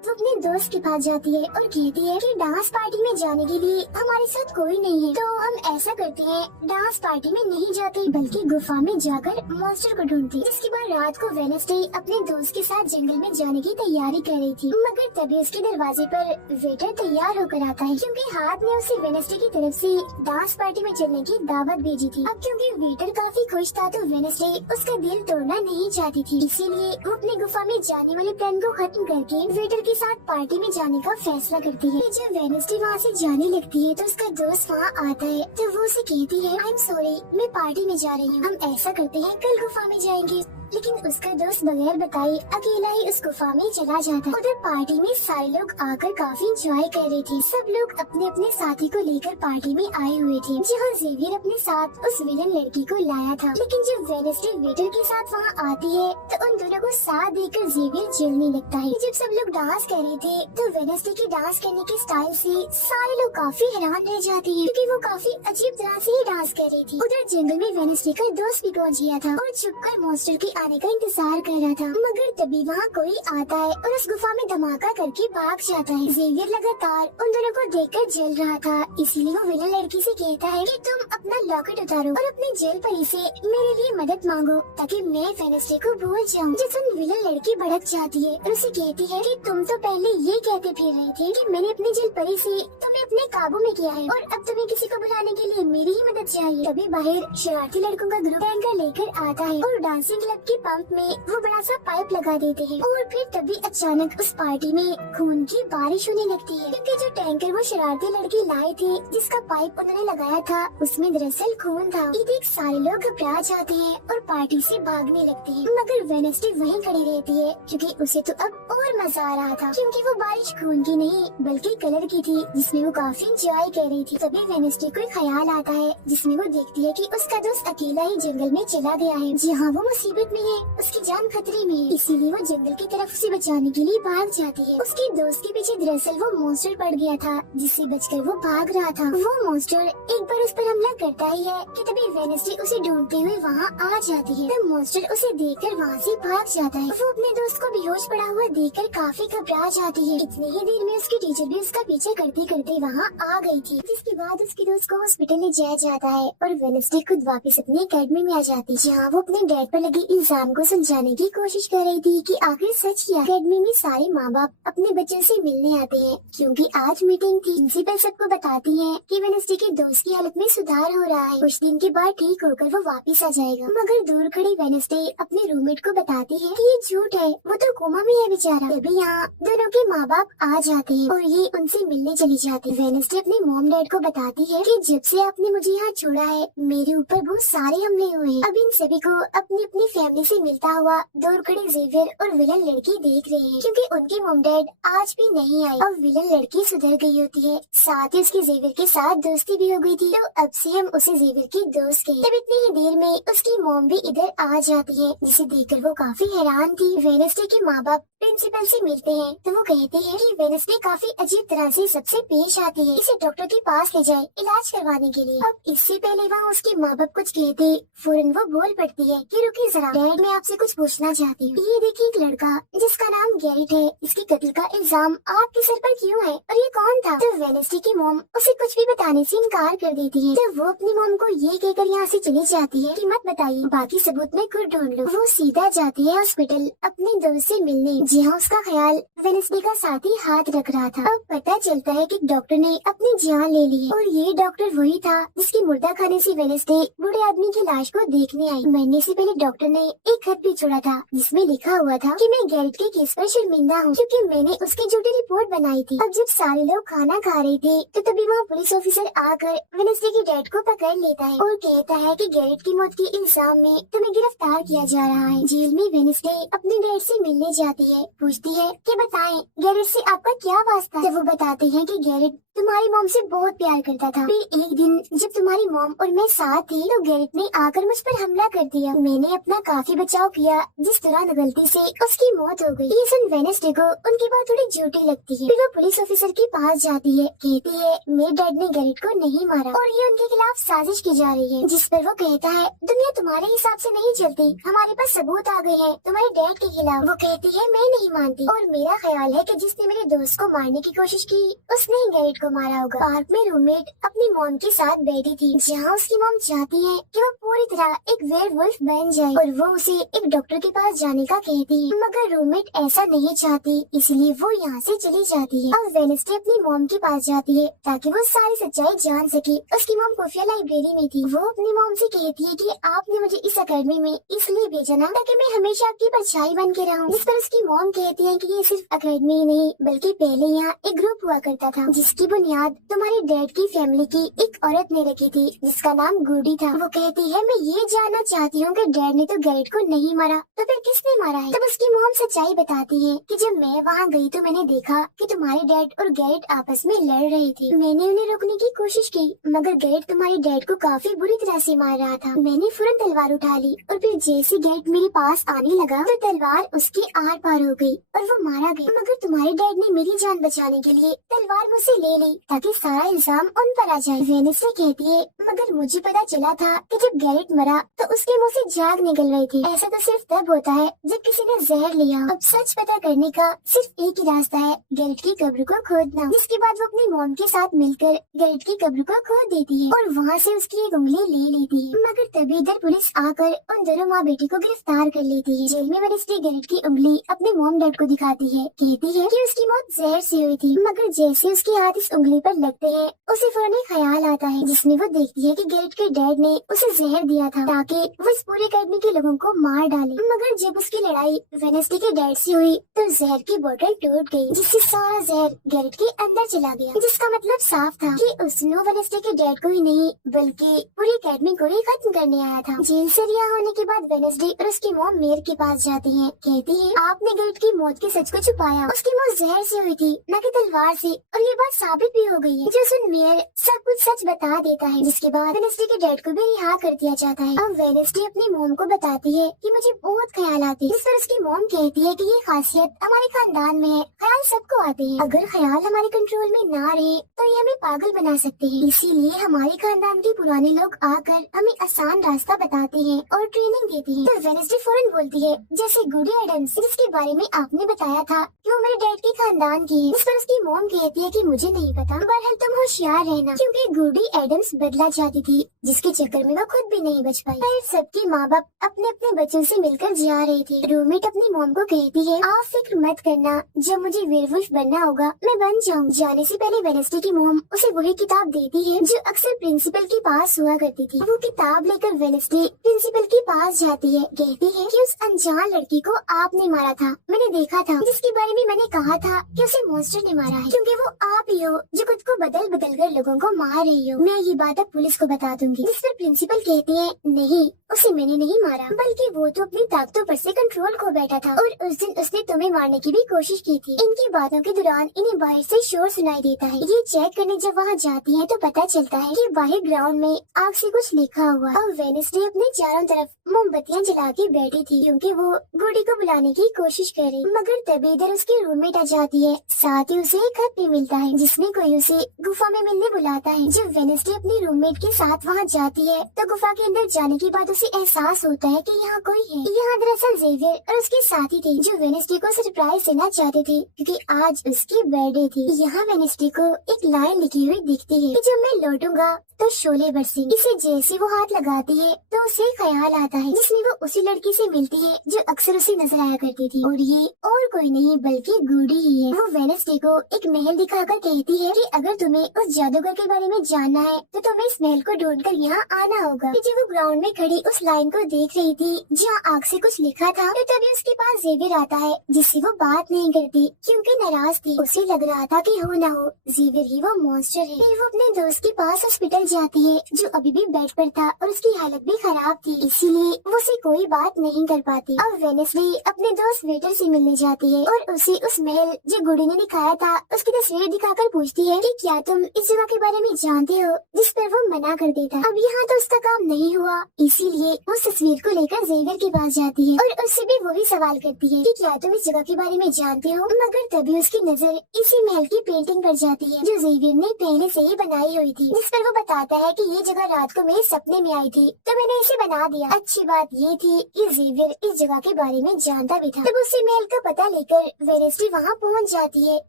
वो अपने दोस्त के पास जाती है और कहती है कि डांस पार्टी में जाने के लिए हमारे साथ कोई नहीं है, तो हम ऐसा करते हैं डांस पार्टी में नहीं जाते बल्कि गुफा में जाकर मॉन्स्टर को ढूंढते। जिसके बाद रात को वेडनेसडे अपने दोस्त के साथ जंगल में जाने की तैयारी कर रही थी, मगर तभी उसके दरवाजे पर वेटर तैयार होकर आता है क्योंकि हाथ में उसे वेडनेसडे की तरफ से डांस पार्टी में चलने की दावत भेजी थी। अब क्योंकि वेटर काफी खुश था तो वेडनेसडे उसका दिल तोड़ना नहीं चाहती थी, इसीलिए वो अपनी गुफा में जाने वाले प्लान को खत्म करके वेटर के साथ पार्टी में जाने का फैसला करती है। जब वेडनेसडे वहाँ से जाने लगती है तो उसका दोस्त वहाँ आता है तो वो उसे कहती है आई एम सॉरी मैं पार्टी में जा रही हूँ, हम ऐसा करते हैं कल गुफा में जाएंगे। लेकिन उसका दोस्त बगैर बताए अकेला ही उस गुफा में चला जाता। उधर पार्टी में सारे लोग आकर काफी एंजॉय कर रहे थे। सब लोग अपने अपने साथी को लेकर पार्टी में आए हुए थे, जहाँ जेवियर अपने साथ उस विलन लड़की को लाया था। लेकिन जब वेडनेसडे वेटर के साथ वहाँ आती है तो उन दोनों को साथ देकर जेवियर जलने लगता है। जब सब लोग डांस कर रहे थे तो वेडनेसडे के डांस करने के स्टाइल से सारे लोग काफी हैरान रह जाते हैं क्योंकि वो काफी अजीब तरह से ही डांस कर रही थी। उधर जंगल में वेडनेसडे का दोस्त भी पहुँच गया था और छुपकर मॉन्स्टर के आने का इंतजार कर रहा था, मगर तभी वहाँ कोई आता है और उस गुफा में धमाका करके भाग जाता है। जेवियर लगातार उन दोनों को देखकर जल रहा था, इसीलिए वो विलन लड़की से कहता है कि तुम अपना लॉकेट उतारो और अपनी जेल परी से मेरे लिए मदद मांगो ताकि मैं वेडनेसडे को भूल जाऊँ। जिस दिन विलन लड़की भड़क जाती है और उसे कहती है कि तुम तो पहले ये कहते फिर रहे थे कि मैंने अपनी जेल परी से तुम्हें अपने काबू में किया है और अब तुम्हें किसी को बुलाने के लिए मेरी ही मदद चाहिए। तभी बाहर शरारती लड़कों का ग्रुप टैंकर लेकर आता है और डांसिंग क्लब के पंप में वो बड़ा सा पाइप लगा देते हैं और फिर तभी अचानक उस पार्टी में खून की बारिश होने लगती है क्योंकि जो टैंकर वो शरारती लड़के लाए थे जिसका पाइप उन्होंने लगाया था उसमें दरअसल खून था। ये देख सारे लोग घबरा जाते हैं और पार्टी से भागने लगते हैं, मगर वेडनेसडे वहीं खड़ी रहती है क्योंकि उसे तो अब और मजा आ रहा था क्योंकि वो बारिश खून की नहीं बल्कि कलर की थी जिसमें वो काफी एंजॉय कर रही थी। तभी वेडनेसडे को ख्याल आता है जिसमें वो देखती है कि उसका दोस्त अकेला ही जंगल में चला गया है जहाँ वो मुसीबत में है, उसकी जान खतरे में है, इसीलिए वो जंगल की तरफ उसे बचाने के लिए भाग जाती है। उसके दोस्त के पीछे दरअसल वो मॉन्स्टर पड़ गया था जिससे बचकर वो भाग रहा था। वो मॉन्स्टर एक बार उस पर हमला करता ही है कि तभी वेडनेसडे उसे ढूंढते हुए वहाँ आ जाती है। तब मॉन्स्टर उसे देखकर वहाँ से भाग जाता है। वो अपने दोस्त को बेहोश पड़ा हुआ देखकर काफी घबरा जाती है। इतनी ही देर में उसकी टीचर भी उसका पीछे करते करते वहाँ आ गई थी, जिसके बाद उसके दोस्त को हॉस्पिटल ले जाया जाता है और वेडनेसडे खुद वापस अपनी अकेडमी में आ जाती है जहाँ वो अपने डैड पर लगे इल्जाम को सुलझाने की कोशिश कर रही थी कि आखिर सच क्या। अकेडमी में सारे माँ बाप अपने बच्चों से मिलने आते हैं क्योंकि आज मीटिंग थी। प्रिंसिपल सबको बताती है कि वेडनेसडे के दोस्त की हालत में सुधार हो रहा है, कुछ दिन के बाद ठीक होकर वो वापस आ जाएगा। मगर दूर खड़ी वेडनेसडे अपने रूममेट को बताती है कि ये झूठ है, वो तो कोमा में है बेचारा। तभी यहाँ दोनों के माँ बाप आ जाते हैं और ये उनसे मिलने चली जाती है। वेडनेसडे अपने मॉम डैड को बताती है कि जब से आपने मुझे यहाँ छोड़ा है मेरे ऊपर बहुत सारे हमले हुए हैं। अब इन सभी को अपनी अपनी फैमिली से मिलता हुआ दूर खड़ी जेवियर और विलन लड़की देख रहे हैं क्योंकि उनके मॉम डैड आज भी नहीं आए। अब विलन लड़की सुधर गई होती है, साथ ही उसकी जेवियर के साथ दोस्ती भी हो गई थी, तो अब से हम उसे जेवियर की दोस्त कहते। तब इतनी ही देर में उसकी मॉम भी इधर आ जाती है, जिसे देखकर वो काफी हैरान थी। वेडनेसडे के माँ बाप प्रिंसिपल से मिलते हैं तो वो कहते हैं कि वेडनेसडे काफी अजीब तरह से सबसे पेश आती है, इसे डॉक्टर के पास ले जाए इलाज करवाने के लिए। अब इससे पहले वहाँ उसके माँ बाप कुछ कहते, फौरन वो बोल पड़ती है कि रुकिए जरा डैड, मैं आपसे कुछ पूछना चाहती हूँ। ये देखिए एक लड़का जिसका नाम गैरेट है, इसके कत्ल का इल्जाम आपके सर पर क्यों है और ये कौन था? तो वेडनेसडे की मॉम उसे कुछ भी बताने से इनकार कर देती है। तो वो अपनी मॉम को ये कहकर यहाँ से चली जाती है कि मत बताइए, बाकी सबूत में खुद ढूंढ लो। वो सीधा जाती है हॉस्पिटल अपने दोस्त से मिलने, जहाँ उसका ख्याल वेडनेसडे का साथी हाथ रख रहा था। अब पता चलता है कि डॉक्टर ने अपनी जान ले ली है और ये डॉक्टर वही था जिसकी मुर्दा खाने से वेडनेसडे बूढ़े आदमी की लाश को देखने आई। मरने से पहले डॉक्टर ने एक खत भी छोड़ा था जिसमें लिखा हुआ था कि मैं गैरेट के केस पर शर्मिंदा हूँ क्योंकि मैंने उसकी झूठी रिपोर्ट बनाई थी। अब जब सारे लोग खाना खा रहे थे तो तभी वहाँ पुलिस ऑफिसर आकर वेडनेसडे के डैड को पकड़ लेता है और कहता है कि गैरेट की मौत के इल्जाम में तुम्हें गिरफ्तार किया जा रहा है। जेल में वेडनेसडे अपने डैड से मिलने जाती है, पूछती है कि बताएं गैरेट से आपका क्या वास्ता? तो वो बताते हैं कि गैरेट तुम्हारी मॉम से बहुत प्यार करता था। फिर एक दिन जब तुम्हारी मॉम और मैं साथ थे तो गैरेट ने आकर मुझ पर हमला कर दिया। मैंने अपना काफी बचाव किया, जिस तरह गलती से उसकी मौत हो गई। ये सुन वेडनेसडे को उनकी बात थोड़ी झूठी लगती है। फिर वो पुलिस ऑफिसर के पास जाती है, कहती है मेरे डैड ने गैरेट को नहीं मारा और ये उनके खिलाफ साजिश की जा रही है। जिस पर वो कहता है दुनिया तुम्हारे हिसाब से नहीं चलती, हमारे पास सबूत आ गए हैं तुम्हारे डैड के खिलाफ। वो कहती है मैं नहीं मानती और मेरा ख्याल है कि जिसने मेरे दोस्त को मारने की कोशिश की उसने ही गैरेट को मारा होगा। पार्क में रूममेट अपनी मॉम के साथ बैठी थी, जहाँ उसकी मॉम चाहती है कि वो पूरी तरह एक वेयरवुल्फ बन जाए और वो उसे एक डॉक्टर के पास जाने का कहती है, मगर रूममेट ऐसा नहीं चाहती, इसलिए वो यहाँ से चली जाती है। अब वेडनेसडे अपनी मॉम के पास जाती है ताकि वो सारी सच्चाई जान सके। उसकी मॉम खुफिया लाइब्रेरी में थी। वो अपनी मॉम से कहती है कि आपने मुझे इस अकेडमी में इसलिए भेजा ना ताकि मैं हमेशा आपकी परछाई बन के रहूं। जिस पर उसकी मॉम कहती है कि ये सिर्फ अकेडमी ही नहीं बल्कि पहले यहाँ एक ग्रुप हुआ करता था जिसकी बुनियाद तुम्हारे डैड की फैमिली की एक औरत ने रखी थी जिसका नाम गुडी था। वो कहती है मैं ये जानना चाहती हूँ कि डैड ने तो गैरेट को नहीं मारा तो फिर किसने मारा है? तब उसकी मॉम सच्चाई बताती है कि जब मैं वहाँ गई तो मैंने देखा कि तुम्हारे डैड और गैरेट आपस में लड़ रहे थे। मैंने उन्हें रोकने की कोशिश की मगर गैरेट तुम्हारे डैड को काफी बुरी तरह से मार रहा था। मैंने फौरन तलवार उठा ली और फिर जैसे गैरेट मेरे पास आने लगा तो तलवार उसके आर पार हो गई और वो मारा गया। मगर तुम्हारे डैड ने मेरी जान बचाने के लिए तलवार मुझसे ले ली ताकि सारा इल्जाम उन पर आ जाए। वेडनेसडे कहती है मगर मुझे पता चला था कि जब गैरेट मरा तो उसके मुंह से झाग निकल रही थी। ऐसा तो सिर्फ तब होता है जब किसी ने जहर लिया। अब सच पता करने का सिर्फ एक ही रास्ता है, गैरेट की कब्र को खोदना। जिसके बाद वो अपनी मॉम के साथ मिलकर गैरेट की कब्र को खोद देती है और वहाँ से उसकी एक उंगली ले लेती है। मगर तभी इधर पुलिस आकर उन दोनों माँ बेटी को गिरफ्तार कर लेती है। जेल में वेडनेसडे गैरेट की उंगली अपने मॉम डैड को दिखाती है, कहती है कि उसकी मौत जहर से हुई थी। मगर जैसे उसके हाथ इस उंगली पर लगते हैं उसे फौरन ख्याल आता है जिसमें वो देखती है कि गैरेट के डैड ने उसे जहर दिया था ताकि वो इस पूरे अकेडमी के लोगों को मार डाले। मगर जब उसकी लड़ाई वेडनेसडे के डैड से हुई तो जहर की बोतल टूट गई जिससे सारा जहर गैरेट के अंदर चला गया, जिसका मतलब साफ था कि उसने वेडनेसडे के डैड को ही नहीं बल्कि पूरी अकेडमी को ही खत्म करने आया था। जेल से रिहा होने के बाद वेडनेसडे और उसकी मॉम मेयर के पास जाती है, कहती है आपने गैरेट की मौत के सच को छुपाया, उसकी मौत जहर से हुई थी न कि तलवार से और ये बात साबित भी हो गई है। जो सुन मेयर सब कुछ सच बता देता है जिसके बाद वेडनेसडे के डैड को भी रिहा कर दिया जाता है। अब वेडनेसडे अपनी मॉम को बताती है कि मुझे बहुत ख्याल आते हैं। इस पर उसकी मॉम कहती है कि ये खासियत हमारे खानदान में है, ख्याल सबको आते हैं। अगर ख्याल हमारे कंट्रोल में ना रहे तो ये हमें पागल बना सकते हैं, इसीलिए हमारे खानदान के पुराने लोग आकर हमें आसान रास्ता बताते हैं और ट्रेनिंग देते हैं। तो वेडनेसडे फौरन बोलती है जैसे गुडी एडम्स जिसके बारे में आपने बताया था कि वो मेरे डैड के खानदान की है। इस पर उसकी मॉम कहती है कि मुझे नहीं पता। बहरहाल तुम होशियार रहना, क्योंकि गुडी एडम्स बदला चाहती थी, जिसके चक्कर में वो खुद भी नहीं बच पाई। फिर सबके माँ बाप अपने अपने बच्चों से मिलकर जा रही थी। रूममेट अपनी मॉम को कहती है, आप फिक्र मत करना, जब मुझे वेयरवुल्फ बनना होगा मैं बन जाऊँ। जाने से पहले वेडनेसडे की मॉम उसे वही किताब देती है जो अक्सर प्रिंसिपल के पास हुआ करती थी। वो किताब लेकर वेडनेसडे प्रिंसिपल के पास जाती है, कहती है कि उस अनजान लड़की को आपने मारा था, मैंने देखा था, जिसके बारे में मैंने कहा था कि उसे मॉन्स्टर ने मारा है, क्योंकि वो आप ही हो जो खुद को बदल बदल कर लोगों को मार रही हो। मैं ये बात अब पुलिस को बता दूंगी। जिस पर प्रिंसिपल कहती है, नहीं, उसे मैंने नहीं मारा, बल्कि वो तो अपनी ताकतों पर से कंट्रोल खो बैठा था और उस दिन उसने तुम्हें मारने की भी कोशिश की थी। इनकी बातों के दौरान इन्हें बाहर से शोर सुनाई देता है। ये चेक करने जब वहाँ जाती है तो पता चलता है कि बाहर ग्राउंड में आग से कुछ लिखा हुआ और वेडनेसडे अपने चारों तरफ मोमबत्तियां जला के बैठी थी, क्योंकि वो गुडी को बुलाने की कोशिश कर रही। मगर तभी इधर उसकी रूममेट आ जाती है, साथ ही उसे एक खत भी मिलता है जिसमें कोई उसे गुफा में मिलने बुलाता है। जब वेडनेसडे अपनी रूममेट के साथ वहाँ जाती है तो गुफा के अंदर जाने के बाद उसे एहसास होता है कि यहाँ कोई है। यहाँ दरअसल जेवियर और उसके साथी थे जो वेडनेसडे को सरप्राइज देना चाहते थे, क्योंकि आज उसकी बर्थडे थी। यहाँ वेडनेसडे को एक लाइन लिखी हुई दिखती है कि जब मैं लौटूंगा तो शोले बरसेंगे। इसे जैसे वो हाथ लगाती है तो उसे ख्याल आता है जिसमें वो उसी लड़की से मिलती है जो अक्सर उसे नजर आया करती थी, और ये और कोई नहीं बल्कि गुडी ही है। वो वेडनेसडे को एक महल दिखाकर कहती है कि अगर तुम्हें उस जादूगर के बारे में जानना है तो तुम्हें इस महल को ढूंढकर यहाँ आना होगा। जब वो ग्राउंड में खड़ी उस लाइन को देख रही थी जहाँ आग से कुछ लिखा था, तो तभी उसके पास जेवियर आता है, जिससे वो बात नहीं करती क्योंकि नाराज थी। उसे लग रहा था कि हो न हो जेवियर ही वो मॉन्स्टर है। फिर वो अपने दोस्त के पास हॉस्पिटल जाती है जो अभी भी बेड पर था और उसकी हालत भी खराब थी, इसीलिए वो उसे कोई बात नहीं कर पाती। अब वेडनेसडे अपने दोस्त वेटर से मिलने जाती है और उसे उस महल जो गुडी ने दिखाया था उसकी तस्वीर दिखाकर पूछती है कि क्या तुम इस जगह के बारे में जानते हो, जिस पर वो मना कर देता। अब यहाँ तो उसका काम नहीं हुआ, इसीलिए उस तस्वीर को लेकर जेवियर के पास जाती है और उससे भी वही सवाल करती है कि क्या तुम इस जगह के बारे में जानते हो। मगर तभी उसकी नजर इसी महल की पेंटिंग पर जाती है जो जेवियर ने पहले से ही बनाई हुई थी, जिस पर वो बताता है कि ये जगह रात को मेरे सपने में आई थी तो मैंने इसे बना दिया। अच्छी बात ये थी कि जेवियर इस जगह के बारे में जानता भी था। तब उसी महल का पता लेकर वेडनेसडे वहाँ पहुँच जाती है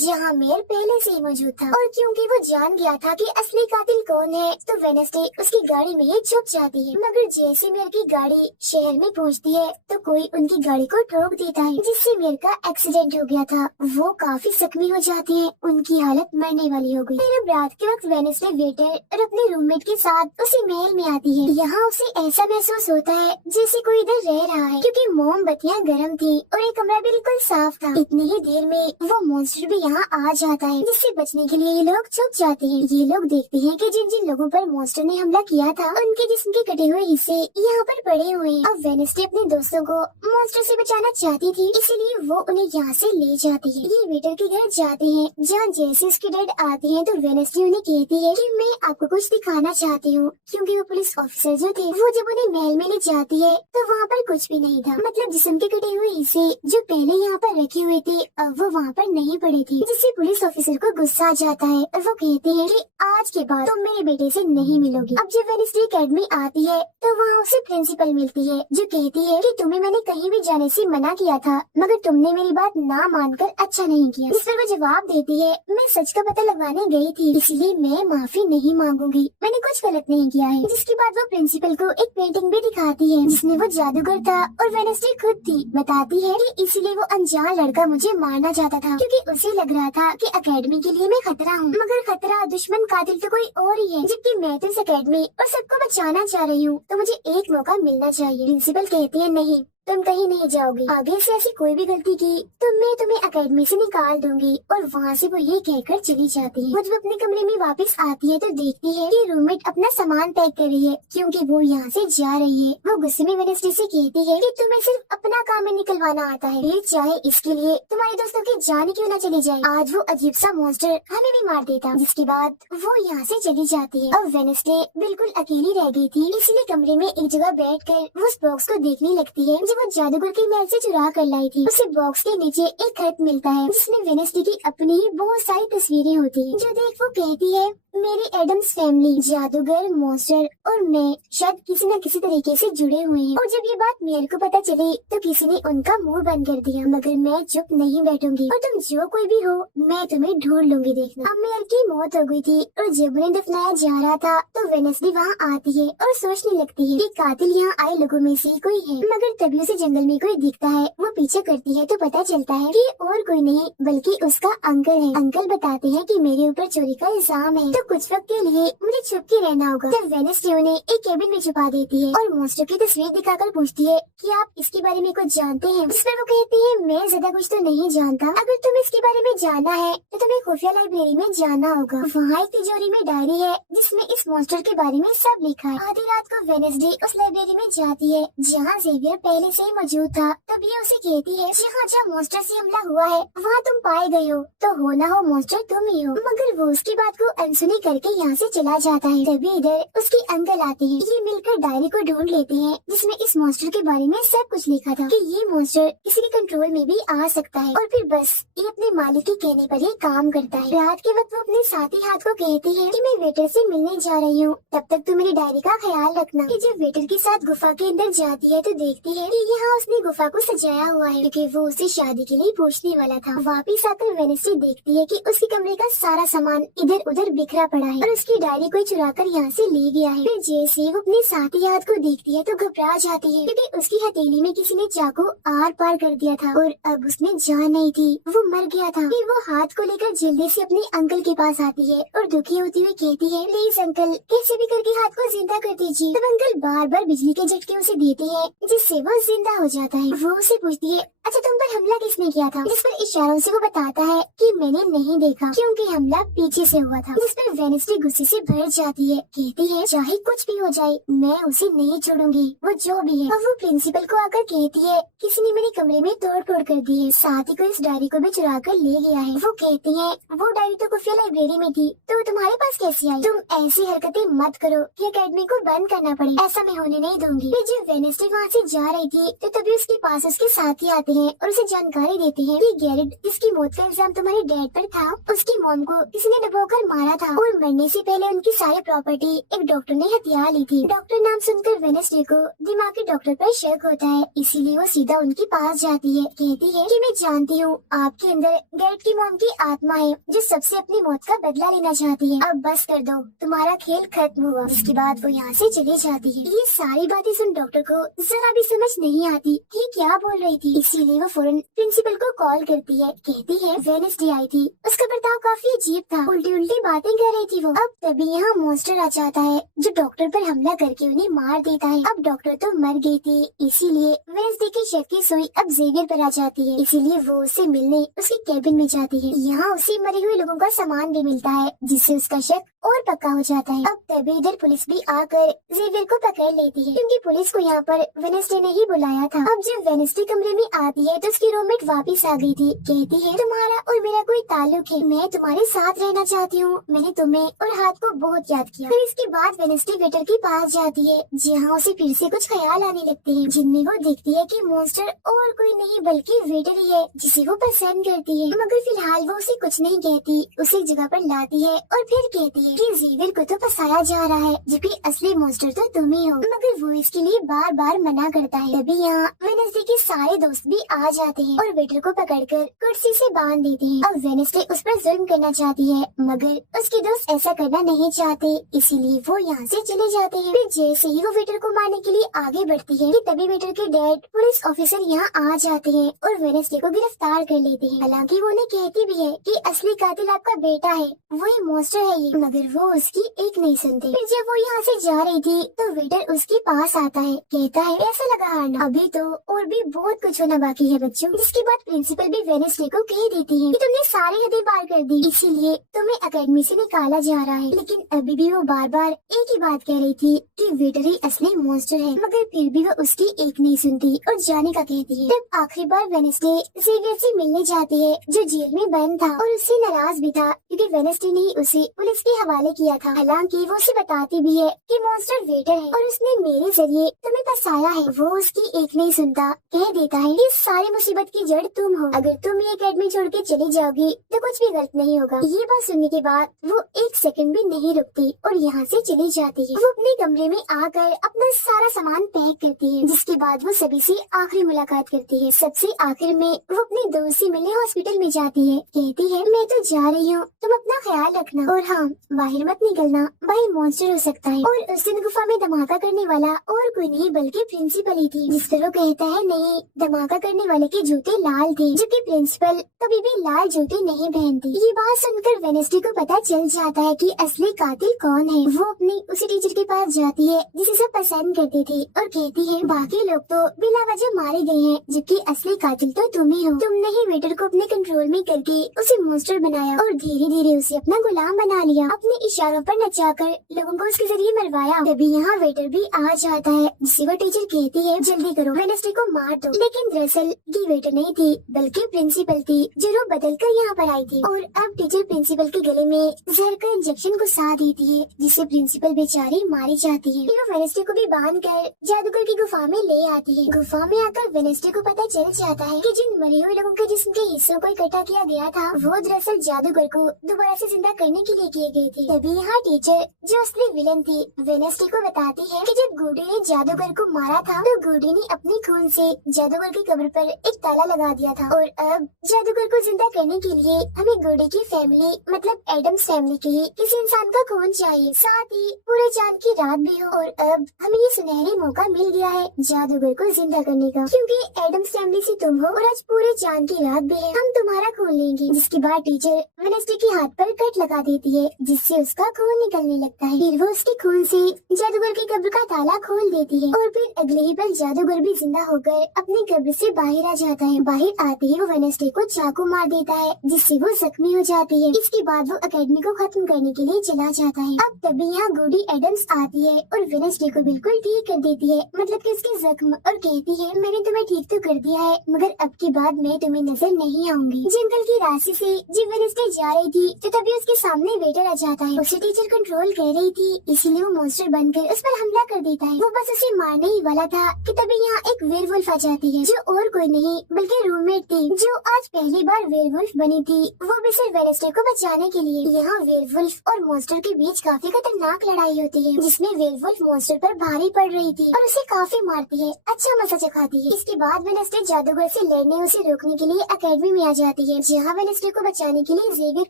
जहाँ महल पहले से ही मौजूद था, और क्योंकि वो जान गया था कि असली कातिल कौन है तो वेडनेसडे उसकी गाड़ी में ही छुप जाती है। मगर जैसे मेयर की गाड़ी शहर में पहुँचती है तो कोई उनकी गाड़ी को ठोक देता है, जिससे मेयर का एक्सीडेंट हो गया था। वो काफी जख्मी हो जाती है, उनकी हालत मरने वाली हो गई। फिर अब रात के वक्त वेडनेसडे वेटर और अपने रूममेट के साथ उसी महल में आती है। यहाँ उसे ऐसा महसूस होता है जैसे कोई इधर रह रहा है, क्योंकि मोमबत्तियाँ गर्म थी और एक कमरा बिल्कुल साफ था। इतनी ही देर में वो मॉन्स्टर भी यहाँ आ जाता है, जिससे बचने के लिए ये लोग छुप जाते हैं। ये लोग देखते हैं कि जिन जिन लोगों पर मॉन्स्टर ने हमला किया था उनके जिस्म के कटे हुए हिस्से यहाँ पर पड़े हुए हैं। अब वेडनेसडे अपने दोस्तों को मॉन्स्टर से बचाना चाहती थी, इसीलिए वो उन्हें यहाँ से ले जाती है। ये वेटर के घर जाते हैं जहाँ जैसे उसके डैड आते हैं तो वेडनेसडे उन्हें कहती है कि मैं आपको कुछ दिखाना चाहती हूँ, क्योंकि वो पुलिस ऑफिसर जो थे वो जब उन्हें महल में ले जाती है तो वहाँ पर कुछ भी नहीं था। मतलब जिस्म के कटे हुए हिस्से जो पहले यहाँ पर रखे हुए थे अब वो वहाँ पर नहीं पड़े थे, जिससे पुलिस ऑफिसर को गुस्सा आ जाता है और वो कहते हैं कि आज के बाद तुम मेरे बेटे से नहीं मिलोगी। अब जब वेडनेसडे एकेडमी आती है तो वहाँ उसे प्रिंसिपल मिलती है जो कहती है कि तुम्हें मैंने कहीं भी जाने से मना किया था, मगर तुमने मेरी बात ना मानकर अच्छा नहीं किया। जिस पर वो जवाब देती है, मैं सच का पता लगवाने गई थी, इसलिए मैं माफी नहीं मांगूंगी, मैंने कुछ गलत नहीं किया है। जिसके बाद वो प्रिंसिपल को एक पेंटिंग भी दिखाती है जिसमें वो जादूगर था और वेडनेसडे खुद थी। बताती है कि इसीलिए वो अनजान लड़का मुझे मारना चाहता था, क्योंकि उसे लग रहा था कि एकेडमी के लिए मैं खतरा हूँ, मगर खतरा दुश्मन कातिल तो कोई और ही है, जबकि मैं तो इस एकेडमी और सबको बचाना चाह रही हूँ, तो मुझे एक मौका मिलना चाहिए। प्रिंसिपल कहती है, नहीं, तुम कहीं नहीं जाओगी, आगे से ऐसी कोई भी गलती की तो मैं तुम्हें एकेडमी से निकाल दूंगी। और वहाँ से वो ये कहकर चली जाती है। वो जब अपने कमरे में वापस आती है तो देखती है कि रूममेट अपना सामान पैक कर रही है, क्योंकि वो यहाँ से जा रही है। वो गुस्से में वेडनेसडे से कहती है कि तुम्हें सिर्फ अपना काम में निकलवाना आता है, फिर चाहे इसके लिए तुम्हारे दोस्तों की जान क्यों न चली जाए, आज वो अजीब सा मॉन्स्टर हमें भी मार देता। जिसके बाद वो यहाँ से चली जाती है। अब वेडनेसडे बिल्कुल अकेली रह गई थी, इसलिए कमरे में एक जगह बैठकर वो उस बॉक्स को देखने लगती है। जब वो जादूगर के महल से चुरा कर लाई थी। उसे बॉक्स के नीचे एक खत मिलता है जिसमें वेडनेसडे की अपनी ही बहुत सारी तस्वीरें होती हैं, जो देख वो कहती है मेरी एडम्स फैमिली, जादूगर, मॉन्स्टर और मैं शायद किसी न किसी तरीके से जुड़े हुए हैं। और जब ये बात मेयर को पता चली तो किसी ने उनका मुंह बंद कर दिया, मगर मैं चुप नहीं बैठूंगी और तुम जो कोई भी हो मैं तुम्हें ढूंढ लूंगी। देखना, अब मेयर की मौत हो गई थी और जब उन्हें दफनाया जा रहा था तो वेडनेसडे वहाँ आती है और सोचने लगती है कि कातिल यहाँ आए लोगों में से ही कोई है, मगर तभी उसे जंगल में कोई दिखता है। वो पीछे करती है तो पता चलता है कि और कोई नहीं बल्कि उसका अंकल है। अंकल बताते हैं कि मेरे ऊपर चोरी का इल्जाम है तो कुछ वक्त के लिए मुझे छुप के रहना होगा। तब वेडनेसडे उन्हें एक केबिन में छुपा देती है और मॉन्स्टर की तस्वीर दिखाकर पूछती है कि आप इसके बारे में कुछ जानते हैं। जिस पर वो कहती है मैं ज्यादा कुछ तो नहीं जानता, अगर तुम्हें इसके बारे में जानना है तो तुम्हें खुफिया लाइब्रेरी में जाना होगा। वहाँ एक तिजोरी में डायरी है जिसमें इस मॉन्स्टर के बारे में सब लिखा है। आधी रात को वेडनेसडे उस लाइब्रेरी में जाती है जहाँ जेवियर पहले से ही मौजूद था। तब ये उसे कहती है जहाँ मॉन्स्टर से हमला हुआ है वहाँ तुम पाए गए हो तो हो ना हो मॉन्स्टर तुम ही हो, मगर वो उसकी बात को अनसुनी करके यहाँ से चला जाता है। तभी इधर उसके अंकल आते हैं। ये मिलकर डायरी को ढूंढ लेते हैं जिसमें इस मॉन्स्टर के बारे में सब कुछ लिखा था कि ये मॉन्स्टर किसी के कंट्रोल में भी आ सकता है और फिर बस ये अपने मालिक के कहने पर ही काम करता है। रात के वक्त वो अपने साथी हाथ को कहती है कि मैं वेटर से मिलने जा रही हूँ, तब तक तुम मेरी डायरी का ख्याल रखना। कि जब वेटर के साथ गुफा के अंदर जाती है तो देखती है कि यहाँ उसने गुफा को सजाया हुआ है क्योंकि वो उसे शादी के लिए पूछने वाला था। वापिस आकर वेडनेसडे देखती है कि उसके कमरे का सारा सामान इधर उधर बिखरा पड़ा है और उसकी डायरी कोई चुरा कर यहाँ से ले गया है। फिर जैसे वो अपने साथी हाथ को देखती है तो घबरा जाती है क्योंकि उसकी हथेली में किसी ने चाकू आर पार कर दिया था और अब उसमें जान नहीं थी, वो मर गया था। फिर वो हाथ को लेकर जल्दी से अपने अंकल के पास आती है और दुखी होती हुई कहती है प्लीज अंकल कैसे भी करके हाथ को जिंदा कर दीजिए। तब अंकल बार बार बिजली के झटके उसे देते हैं जिससे वो जिंदा हो जाता है। वो उसे पूछती है अच्छा तुम पर हमला किसने किया था, जिस पर इशारों से वो बताता है कि मैंने नहीं देखा क्योंकि हमला पीछे से हुआ था। जिस पर वेडनेसडे गुस्से से भर जाती है, कहती है चाहे कुछ भी हो जाए मैं उसे नहीं छोड़ूंगी, वो जो भी है। और वो प्रिंसिपल को आकर कहती है किसी ने मेरे कमरे में तोड़ फोड़ कर दी है, साथ ही को इस डायरी को भी चुरा कर ले गया है। वो कहती है वो डायरी तो खुफिया लाइब्रेरी में थी तो तुम्हारे पास कैसी आई, तुम ऐसी हरकतें मत करो कि अकेडमी को बंद करना पड़े, ऐसा मैं होने नहीं दूंगी। फिर जब वेडनेसडे वहाँ से जा रही थी तो तभी उसके पास उसके साथी आते हैं और उसे जानकारी देते हैं कि गैरेट जिसकी मौत का इल्जाम तुम्हारे डैड पर था उसकी मॉम को किसी ने डुबोकर मारा था और मरने से पहले उनकी सारी प्रॉपर्टी एक डॉक्टर ने हथिया ली थी। डॉक्टर नाम सुनकर वेडनेसडे को दिमागी डॉक्टर पर शक होता है, इसीलिए वो सीधा उनके पास जाती है। कहती है कि मैं जानती हूँ आपके अंदर गैरेट की मॉम की आत्मा है जो सबसे अपनी मौत का बदला लेना चाहती है, अब बस कर दो तुम्हारा खेल खत्म हुआ। इसके बाद वो यहाँ से चली जाती है। ये सारी बातें सुन डॉक्टर को जरा भी समझ नहीं आती कि क्या बोल रही थी, इसीलिए वो फौरन प्रिंसिपल को कॉल करती है। कहती है वेडनेसडे आई थी, उसका बर्ताव काफी अजीब था, उल्टी उल्टी बातें कर रही थी वो। अब तभी यहाँ मॉन्स्टर आ जाता है जो डॉक्टर पर हमला करके उन्हें मार देता है। अब डॉक्टर तो मर गई थी, इसीलिए वेडनेसडे की शक की सुई अब जेवियर पर आ जाती है, इसीलिए वो उससे मिलने उसके केबिन में जाती है। यहाँ उसे मरे हुए लोगों का सामान भी मिलता है जिससे उसका शक और पक्का हो जाता है। अब तभी इधर पुलिस भी आकर जेवियर को पकड़ लेती है क्योंकि पुलिस को यहाँ पर वेडनेसडे ने ही बुलाया था। अब जब वेडनेसडे कमरे में आती है तो उसकी रूममेट वापस आ गई थी। कहती है तुम्हारा और मेरा कोई ताल्लुक है, मैं तुम्हारे साथ रहना चाहती हूँ, मैंने तुम्हें और हाथ को बहुत याद किया। फिर इसके बाद वेडनेसडे वेटर के पास जाती है जहाँ उसे फिर से कुछ ख्याल आने लगते हैं जिनमें वो देखती है कि मॉन्स्टर और कोई नहीं बल्कि वेटर ही है जिसे वो पसंद करती है। मगर फिलहाल वो उसे कुछ नहीं कहती, उसे एक जगह पर लाती है और फिर कहती है कि जेवियर को तो फंसाया जा रहा है जबकि असली मॉन्स्टर तो तुम ही हो, मगर वो इसके लिए बार बार मना करता है। तभी यहाँ वेडनेसडे के सारे दोस्त भी आ जाते हैं और वेटर को पकड़कर कुर्सी से बांध देते हैं। अब वेडनेसडे उस पर जुल्म करना चाहती है मगर उसके दोस्त ऐसा करना नहीं चाहते, इसीलिए वो यहाँ से चले जाते हैं। फिर जैसे ही वो वेटर को मारने के लिए आगे बढ़ती है कि तभी वेटर के डैड पुलिस ऑफिसर यहाँ आ जाते हैं और वेडनेसडे को गिरफ्तार कर लेते हैं। हालांकि वो उन्हें कहती भी है कि असली कातिल आपका बेटा है, वही मॉन्स्टर है ये, मगर वो उसकी एक नहीं सुनते। फिर जब वो यहाँ से जा रही थी तो वेटर उसके पास आता है, कहता है ऐसा लगा हारना, अभी तो और भी बहुत कुछ होना बाकी है बच्चों। जिसके बाद प्रिंसिपल भी वेडनेसडे को कह देती है कि तुमने सारी हदें पार कर दी, इसीलिए तुम्हें एकेडमी से निकाला जा रहा है। लेकिन अभी भी वो बार बार एक ही बात कह रही थी कि वेटर ही असली मॉन्स्टर है, मगर फिर भी वो उसकी एक नहीं सुनती और जाने का कहती है। तब आखिरी बार वेडनेसडे जेवियर से मिलने जाती है जो जेल में बंद था और उससे नाराज भी था क्योंकि वेडनेसडे ने उसे पुलिस के हवाले किया था। हालांकि वो उसे बताती भी है कि मॉन्स्टर वेटर है और उसने मेरे जरिए तुम्हें फंसाया है। वो उसकी एक नहीं सुनता, कह देता है इस सारी मुसीबत की जड़ तुम हो, अगर तुम ये एकेडमी छोड़ के चली जाओगी तो कुछ भी गलत नहीं होगा। ये बात सुनने के बाद वो एक सेकंड भी नहीं रुकती और यहाँ से चली जाती है। वो अपने कमरे में आकर अपना सारा सामान पैक करती है, जिसके बाद वो सभी से आखिरी मुलाकात करती है। सबसे आखिर में वो अपने दोस्त से मिलने हॉस्पिटल में जाती है, कहती है मैं तो जा रही हूँ, तुम अपना ख्याल रखना और हाँ बाहर मत निकलना, बाहर मॉन्स्टर हो सकता है। और उस दिन गुफा में धमाका करने वाला और कोई नहीं बल्कि प्रिंसिपल ही थी। जिस पर वो कहता है नहीं, धमाका करने वाले के जूते लाल थे, जो कि प्रिंसिपल कभी भी लाल जूते नहीं पहनती। ये बात सुनकर वेडनेसडे को पता चल जाता है कि असली कातिल कौन है। वो अपनी उसी टीचर के पास जाती है जिसे सब पसंद करती थी और कहती है बाकी लोग तो बिना वजह मारे गए हैं, जबकि असली कातिल तो तुम ही हो। तुमने ही वेटर को अपने कंट्रोल में करके उसे मॉन्स्टर बनाया और धीरे धीरे उसे अपना गुलाम बना लिया, अपने इशारों पर नचाकर लोगों को उसके जरिए मरवाया। तभी यहाँ वेटर भी आ जाता है, जिसे वो टीचर कहती है जल्दी करो, वेडनेसडे को मार दो। लेकिन दरअसल ये वेटर नहीं थी बल्कि प्रिंसिपल थी, जो रूप बदल कर यहाँ पर आई थी। और अब टीचर प्रिंसिपल के गले में जहर का इंजेक्शन घुसा देती है, जिससे प्रिंसिपल बेचारी मारी जाती है। फिर वो वेडनेसडे को भी बांध कर जादूगर की गुफा में ले आती है। गुफा में आकर वेडनेसडे को पता चल जाता है कि जिन मरे हुए लोगों के जिस्म के हिस्सों को इकट्ठा किया गया था वो दरअसल जादूगर को दोबारा से जिंदा करने के लिए किए गए थे। तभी यहाँ टीचर जो असली विलन थी वेडनेसडे को बताती है कि जब गुडी ने जादूगर को मारा था तो गुडी ने अपने खून से जादूगर की कब्र पर एक ताला लगा दिया था और अब जादूगर को जिंदा करने के लिए हमें गुडी की फैमिली मतलब एडम्स फैमिली के ही किसी इंसान का खून चाहिए, साथ ही पूरे चांद की रात भी हो। और अब हमें ये सुनहरी मौका मिल गया है जादूगर को जिंदा करने का, क्योंकि एडम्स फैमिली से तुम हो और आज पूरे चांद की रात भी है, हम तुम्हारा खून लेंगे। जिसके बाद टीचर वेडनेसडे के हाथ पर कट लगा देती है, जिससे उसका खून निकलने लगता है। फिर वो उसके खून से जादूगर की कब्र का ताला खोल देती है और फिर अगले ही पल जादूगर भी जिंदा होकर अपनी कब्र से बाहर आ जाता है। बाहर आते ही वो वेडनेसडे को चाकू मार देता है, जिससे वो जख्मी हो जाती है। इसके बाद वो एकेडमी को खत्म करने के लिए चला जाता है। अब तभी यहाँ गुडी एडम्स आती है और वेडनेसडे को बिल्कुल ठीक कर देती है, मतलब कि उसके जख्म, और कहती है मैंने तुम्हें ठीक तो कर दिया है मगर अब के बाद मैं तुम्हें नजर नहीं आऊंगी। जंगल की रास्ते से जब वेडनेसडे जा रही थी तो तभी उसके सामने वेटर आ जाता है। उसे टीचर कंट्रोल कर रही थी, इसीलिए वो मॉन्स्टर बनकर उस पर हमला कर देता है। वो बस उसे मारने ही वाला था कि तभी यहाँ एक वेयरवुल्फ आ जाती है, जो और कोई नहीं बल्कि रूममेट थी, जो आज पहली बार वेयरवुल्फ बनी थी, वो भी सिर्फ वेडनेसडे को बचाने के लिए। यहाँ वेयरवुल्फ और मॉन्स्टर के बीच काफी खतरनाक लड़ाई होती है, जिसमें वेयरवुल्फ मॉन्स्टर पर भारी पड़ रही थी और उसे काफी मारती है, अच्छा मजा चखाती है। इसके बाद वेडनेसडे जादूगर से लड़ने उसे रोकने के लिए एकेडमी में आ जाती है, जहाँ वेडनेसडे को बचाने के लिए जेवियर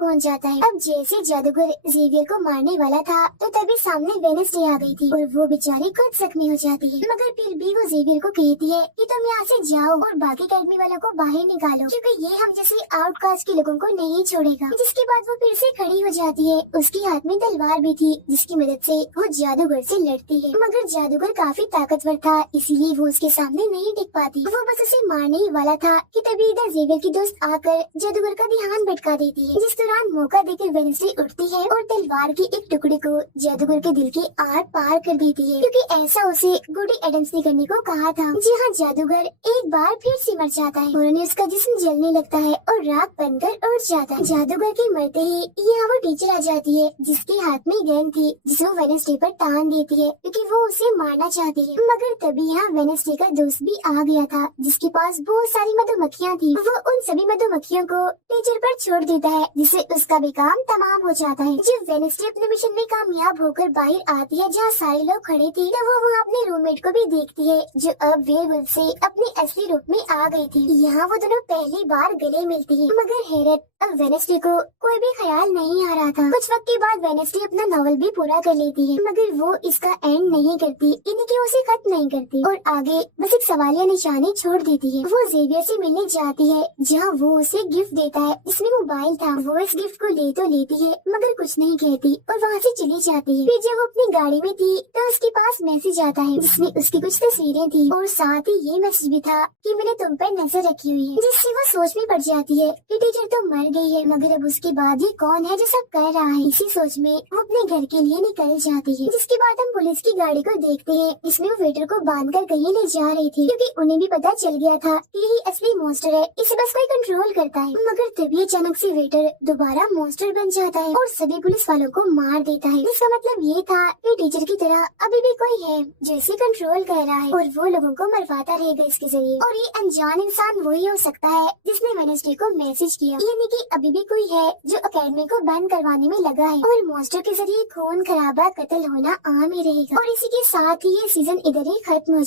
पहुँच जाता है। अब जैसे जादूगर जेवियर को मारने वाला था तो तभी सामने वेडनेसडे आ गई थी और वो बेचारी खुद जख्मी हो जाती है, मगर फिर भी वो जेवियर को कहती है कि तुम यहाँ से जाओ और बाकी एकेडमी वालों को बाहर निकालो, क्योंकि ये हम जैसे आउटकास्ट के लोगों को नहीं छोड़ेगा। जिसके बाद वो फिर से खड़ी हो जाती है, उसके हाथ में तलवार भी थी, जिसकी मदद से वो जादूगर से लड़ती है, मगर जादूगर काफी ताकतवर था, इसीलिए वो उसके सामने नहीं टिक पाती। वो बस उसे मारने ही वाला था कि तभी इधर जेवियर की दोस्त आकर जादूगर का ध्यान भटका देती है, जिस दौरान मौका देकर वेडनेसडे उठती है और तलवार के एक टुकड़े को जादूगर के दिल के आर पार कर देती है, क्योंकि ऐसा उसे गुडी एडम्स ने करने को कहा था। जी हाँ, जादूगर एक बार फिर से मर जाता है और उसका जिस्म जलने लगता है और राख बनकर उड़ जाता है। जादूगर के मरते ही यहाँ वो टीचर आ जाती है, जिसके हाथ में गन थी, जिसे वो वेडनेसडे पर तान देती है क्योंकि वो उसे मारना चाहती है। मगर तभी यहाँ वेडनेसडे का दोस्त भी आ गया था, जिसके पास बहुत सारी मधुमक्खियाँ थी। वो उन सभी मधुमक्खियों को टीचर पर छोड़ देता है, जिससे उसका भी काम तमाम हो जाता है। जब वेडनेसडे अपने मिशन में कामयाब होकर बाहर आती है जहाँ सारे लोग खड़े थे, तो वो वहाँ अपने रूममेट को भी देखती है, जो अब वेयरवुल्फ से अपने असली रूप में आ गई थी। यहाँ वो दोनों पहली बार गले मिलती है, मगर हैरत अब वेडनेसडे को कोई भी ख्याल नहीं आ रहा था। कुछ वक्त के बाद वेडनेसडे अपना नॉवल भी पूरा कर लेती है, मगर वो इसका एंड नहीं करती, यानी कि उसे खत्म नहीं करती और आगे बस एक सवालिया निशानी छोड़ देती है। वो जेवियर से मिलने जाती है, जहाँ वो उसे गिफ्ट देता है, जिसमें मोबाइल था। वो इस गिफ्ट को ले तो लेती है, मगर कुछ नहीं कहती और वहाँ से चली जाती है। फिर जब वो अपनी गाड़ी में थी तो उसके पास मैसेज आता है, जिसमें उसकी कुछ तस्वीरें थी और साथ ही ये मैसेज भी था कि मैंने तुम पर नजर रखी हुई है, जिससे वो सोच में पड़ जाती है कि टीचर तो मर गई है, मगर अब उसके बाद ही कौन है जो सब कर रहा है। इसी सोच में वो अपने घर के लिए निकल जाती है, जिसके बाद हम पुलिस की गाड़ी को देखते हैं। इसमें वो वेटर को बांध कर कहीं ले जा रही थी, क्योंकि उन्हें भी पता चल गया था कि यही असली मॉन्स्टर है, इसे बस कोई कंट्रोल करता है। मगर तभी अचानक से वेटर दोबारा मॉन्स्टर बन जाता है और सभी पुलिस वालों को मार देता है, जिसका मतलब ये था कि टीचर की तरह अभी भी कोई है जो इसे कंट्रोल कर रहा है और वो लोगों को मरवाता रहेगा इसके जरिए। और ये अनजान इंसान वही हो सकता है जिसने वेडनेसडे को मैसेज किया, यानी कि अभी भी कोई है जो अकेडमी को बंद करवाने में लगा है और मॉन्स्टर के जरिए खून खराबा कत्ल होना आम ही रहेगा। और इसी के साथ ही ये सीजन इधर ही खत्म हो जाए।